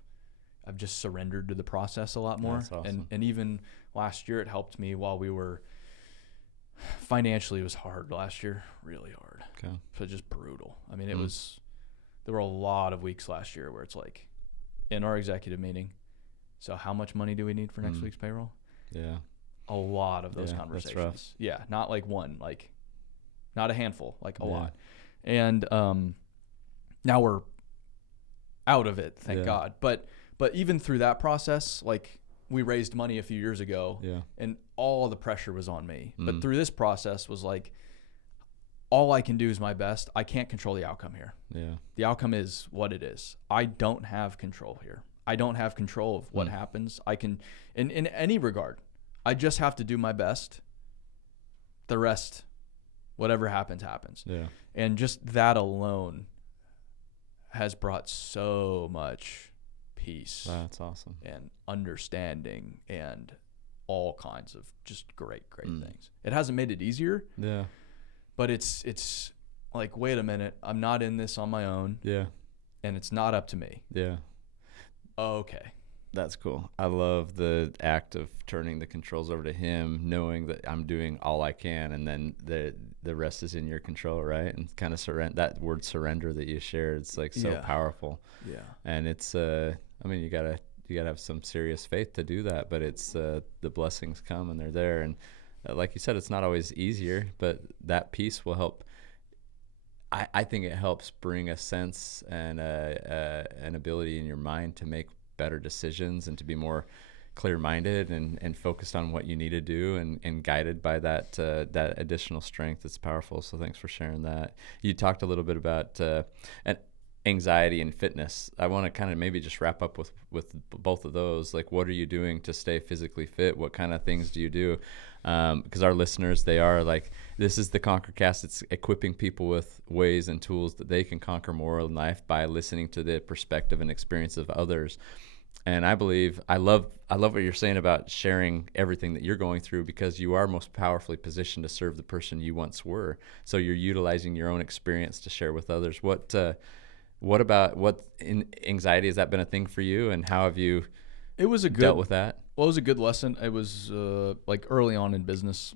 just surrendered to the process a lot more. That's awesome. And even last year, it helped me while we were financially. It was hard last year, really hard. Okay. So just brutal. I mean, there were a lot of weeks last year where it's like, in our executive meeting, so how much money do we need for next week's payroll? Yeah. A lot of those conversations. That's rough. Yeah. Not like one, like not a handful, like a lot. And now we're out of it, thank God. But even through that process, like, we raised money a few years ago, and all the pressure was on me. But through this process was like, all I can do is my best. I can't control the outcome here. Yeah. The outcome is what it is. I don't have control here. I don't have control of what happens. I can, in any regard, I just have to do my best. The rest, whatever happens, happens. Yeah. And just that alone has brought so much peace. That's awesome. And understanding and all kinds of just great things. It hasn't made it easier. Yeah. But it's like, wait a minute, I'm not in this on my own. Yeah. And it's not up to me. Yeah. Okay. That's cool. I love the act of turning the controls over to him, knowing that I'm doing all I can, and then the rest is in your control, right? And kind of that word surrender that you shared, it's like so powerful. Yeah. And it's I mean, you gotta have some serious faith to do that, but it's the blessings come and they're there. And like you said, it's not always easier, but that peace will help. I think it helps bring a sense and an ability in your mind to make better decisions and to be more clear-minded and focused on what you need to do and guided by that additional strength. It's powerful. So thanks for sharing that. You talked a little bit about anxiety and fitness. I want to kind of maybe just wrap up with both of those. Like, what are you doing to stay physically fit? What kind of things do you do? Because our listeners, they are like, this is the ConquerCast. It's equipping people with ways and tools that they can conquer more in life by listening to the perspective and experience of others. And I love what you're saying about sharing everything that you're going through, because you are most powerfully positioned to serve the person you once were. So you're utilizing your own experience to share with others. What about anxiety? Has that been a thing for you, and how have you dealt with that? Well, it was a good lesson. It was like early on in business.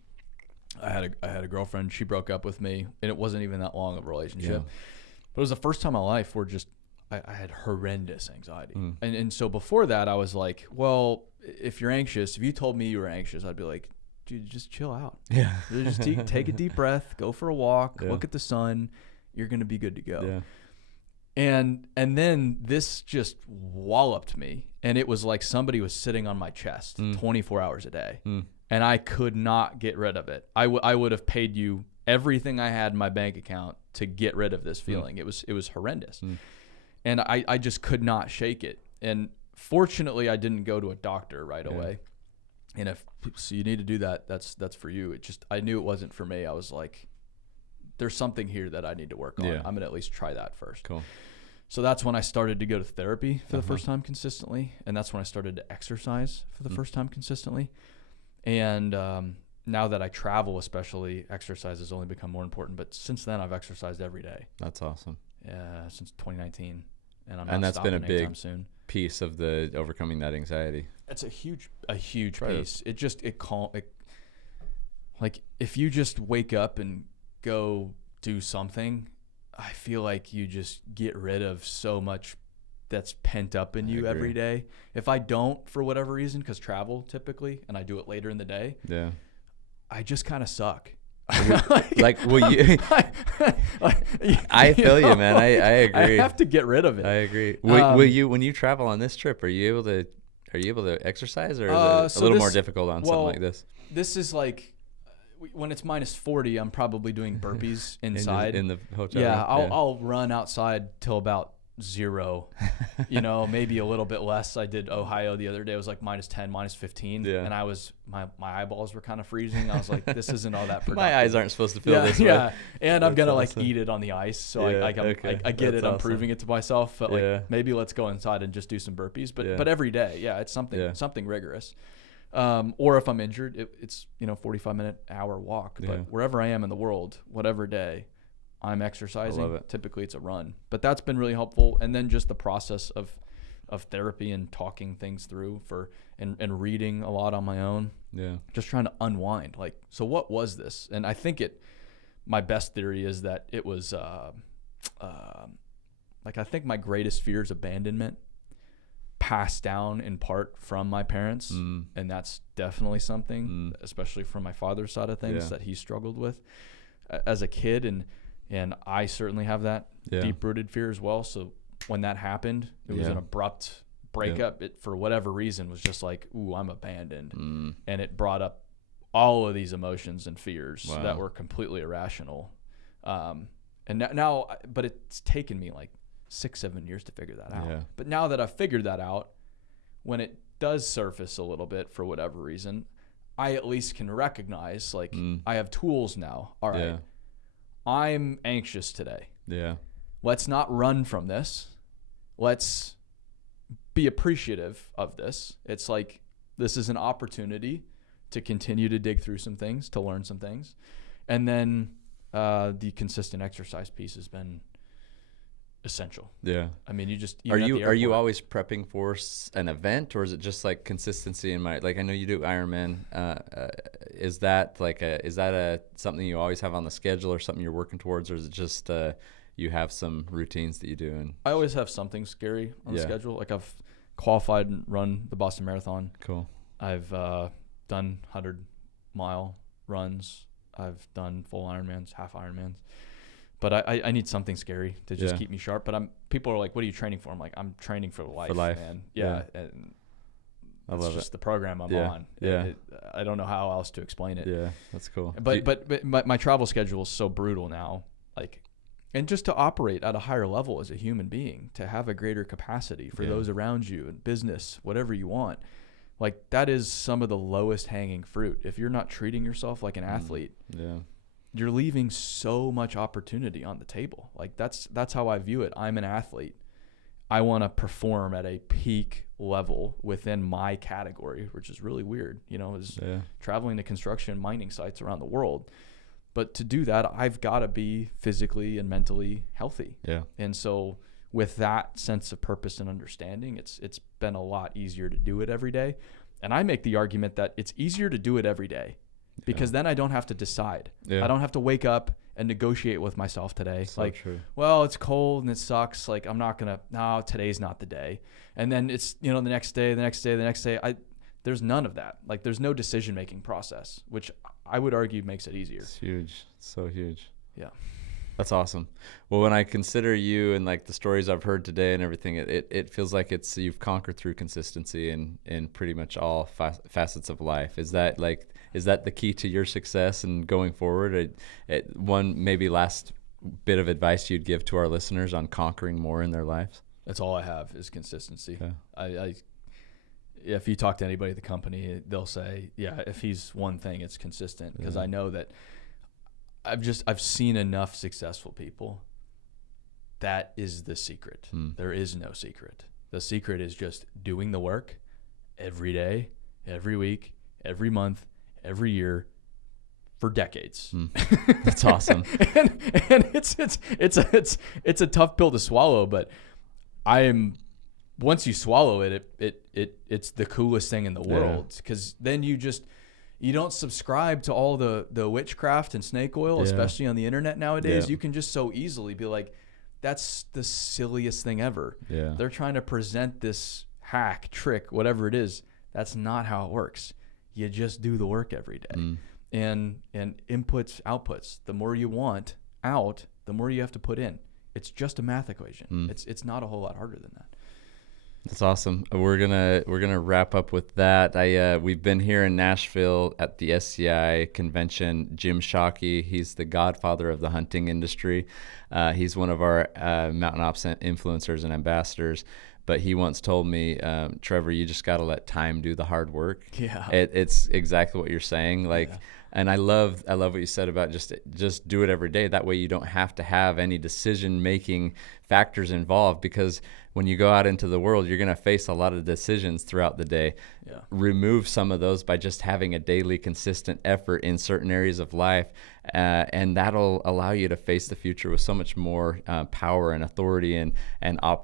I had a girlfriend. She broke up with me, and it wasn't even that long of a relationship. Yeah. But it was the first time in my life where I had horrendous anxiety. And so before that, I was like, well, if you're anxious, if you told me you were anxious, I'd be like, dude, just chill out. Yeah. Just take a deep breath, go for a walk, look at the sun. You're going to be good to go. Yeah. And then this just walloped me. And it was like somebody was sitting on my chest 24 hours a day. And I could not get rid of it. I would have paid you everything I had in my bank account to get rid of this feeling. It was horrendous. And I just could not shake it. And fortunately, I didn't go to a doctor right away. And so you need to do that, that's for you. I knew it wasn't for me. I was like, there's something here that I need to work on. I'm going to at least try that first. Cool. So that's when I started to go to therapy for the first time consistently. And that's when I started to exercise for the first time consistently. And now that I travel, especially, exercise has only become more important. But since then, I've exercised every day. That's awesome. Since 2019. And that's been a big soon. piece of the overcoming that anxiety. It's a huge piece. Like if you just wake up and go do something, I feel like you just get rid of so much that's pent up in you every day. If I don't, for whatever reason, because travel typically, and I do it later in the day, I just kind of suck. Will you? I feel you, man. I agree. I have to get rid of it. I agree. Will you, when you travel on this trip, are you able to exercise, or is it a little more difficult on something like this? This is like when it's minus 40, I'm probably doing burpees inside in the hotel. Yeah, I'll run outside till about 0, maybe a little bit less. I did Ohio the other day. It was like minus 10, minus 15. And I was, my eyeballs were kind of freezing. I was like, this isn't all that productive. My eyes aren't supposed to feel this way. Yeah. And I'm going to like eat it on the ice. So I get it. I'm proving it to myself. But like, maybe let's go inside and just do some burpees. But every day, it's something rigorous. Or if I'm injured, it's 45-minute hour walk. But wherever I am in the world, whatever day, I'm exercising. I love it. Typically it's a run, but that's been really helpful. And then just the process of therapy and talking things through and reading a lot on my own. Yeah. Just trying to unwind. Like, so what was this? And I think my best theory is that it was, I think my greatest fear is abandonment, passed down in part from my parents. And that's definitely something, especially from my father's side of things, that he struggled with as a kid. And I certainly have that deep-rooted fear as well. So when that happened, it was an abrupt breakup. It, for whatever reason, was just like, ooh, I'm abandoned. And it brought up all of these emotions and fears that were completely irrational. And now, but it's taken me like 6-7 years to figure that out. Yeah. But now that I've figured that out, when it does surface a little bit for whatever reason, I at least can recognize, like, I have tools now. All right. I'm anxious today. Yeah. Let's not run from this. Let's be appreciative of this. It's like, this is an opportunity to continue to dig through some things, to learn some things. And then the consistent exercise piece has been essential. Yeah. I mean, are you always prepping for an event, or is it just like consistency in like, I know you do Ironman. Is that something you always have on the schedule, or something you're working towards, or is it just you have some routines that you do? And I always have something scary on the schedule. Like, I've qualified and run the Boston Marathon. Cool. I've done 100-mile runs. I've done full Ironmans, half Ironmans. But I need something scary to just keep me sharp. But people are like, what are you training for? I'm like, I'm training for life, man. Yeah. And I love it's just the program I'm on. Yeah. I don't know how else to explain it. Yeah, that's cool. But my travel schedule is so brutal now. Like, and just to operate at a higher level as a human being, to have a greater capacity for those around you in business, whatever you want. Like, that is some of the lowest hanging fruit. If you're not treating yourself like an athlete, you're leaving so much opportunity on the table. Like, that's how I view it. I'm an athlete. I want to perform at a peak level within my category, which is really weird, is traveling to construction mining sites around the world. But to do that, I've got to be physically and mentally healthy. Yeah. And so with that sense of purpose and understanding, it's been a lot easier to do it every day. And I make the argument that it's easier to do it every day because then I don't have to decide. I don't have to wake up and negotiate with myself today. So true. Well, it's cold and it sucks. Like, I'm not going to, no, today's not the day. And then it's, the next day, there's none of that. Like, there's no decision-making process, which I would argue makes it easier. It's huge. It's so huge. Yeah. That's awesome. Well, when I consider you and like the stories I've heard today and everything, it feels like you've conquered through consistency in pretty much all facets of life. Is that the key to your success and going forward? One maybe last bit of advice you'd give to our listeners on conquering more in their lives? That's all I have is consistency. Yeah. If you talk to anybody at the company, they'll say, if he's one thing, it's consistent. Because I know that I've seen enough successful people. That is the secret. There is no secret. The secret is just doing the work every day, every week, every month, every year, for decades. That's awesome. and it's a tough pill to swallow, but once you swallow it's the coolest thing in the world, because then you don't subscribe to all the witchcraft and snake oil, especially on the internet nowadays. You can just so easily be like, that's the silliest thing ever. They're trying to present this hack, trick, whatever it is. That's not how it works. You just do the work every day. And inputs, outputs. The more you want out, the more you have to put in. It's just a math equation. It's not a whole lot harder than that. That's awesome. We're gonna wrap up with that. We've been here in Nashville at the SCI convention. Jim Shockey, he's the godfather of the hunting industry. He's one of our Mountain Ops influencers and ambassadors. But he once told me, Trevor, you just got to let time do the hard work. Yeah, it's exactly what you're saying. And I love what you said about just do it every day. That way you don't have to have any decision-making factors involved, because when you go out into the world, you're going to face a lot of decisions throughout the day. Remove some of those by just having a daily consistent effort in certain areas of life, and that'll allow you to face the future with so much more power and authority and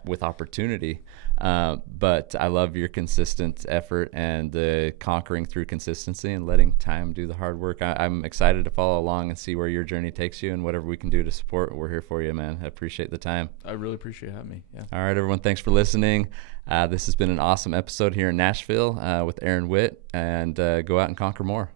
with opportunity. But I love your consistent effort and conquering through consistency and letting time do the hard work. I'm excited to follow along and see where your journey takes you, and whatever we can do to support, we're here for you, man. I appreciate the time. I really appreciate having me. Yeah. All right, everyone. Thanks for listening. This has been an awesome episode here in Nashville with Arron Witt, and go out and conquer more.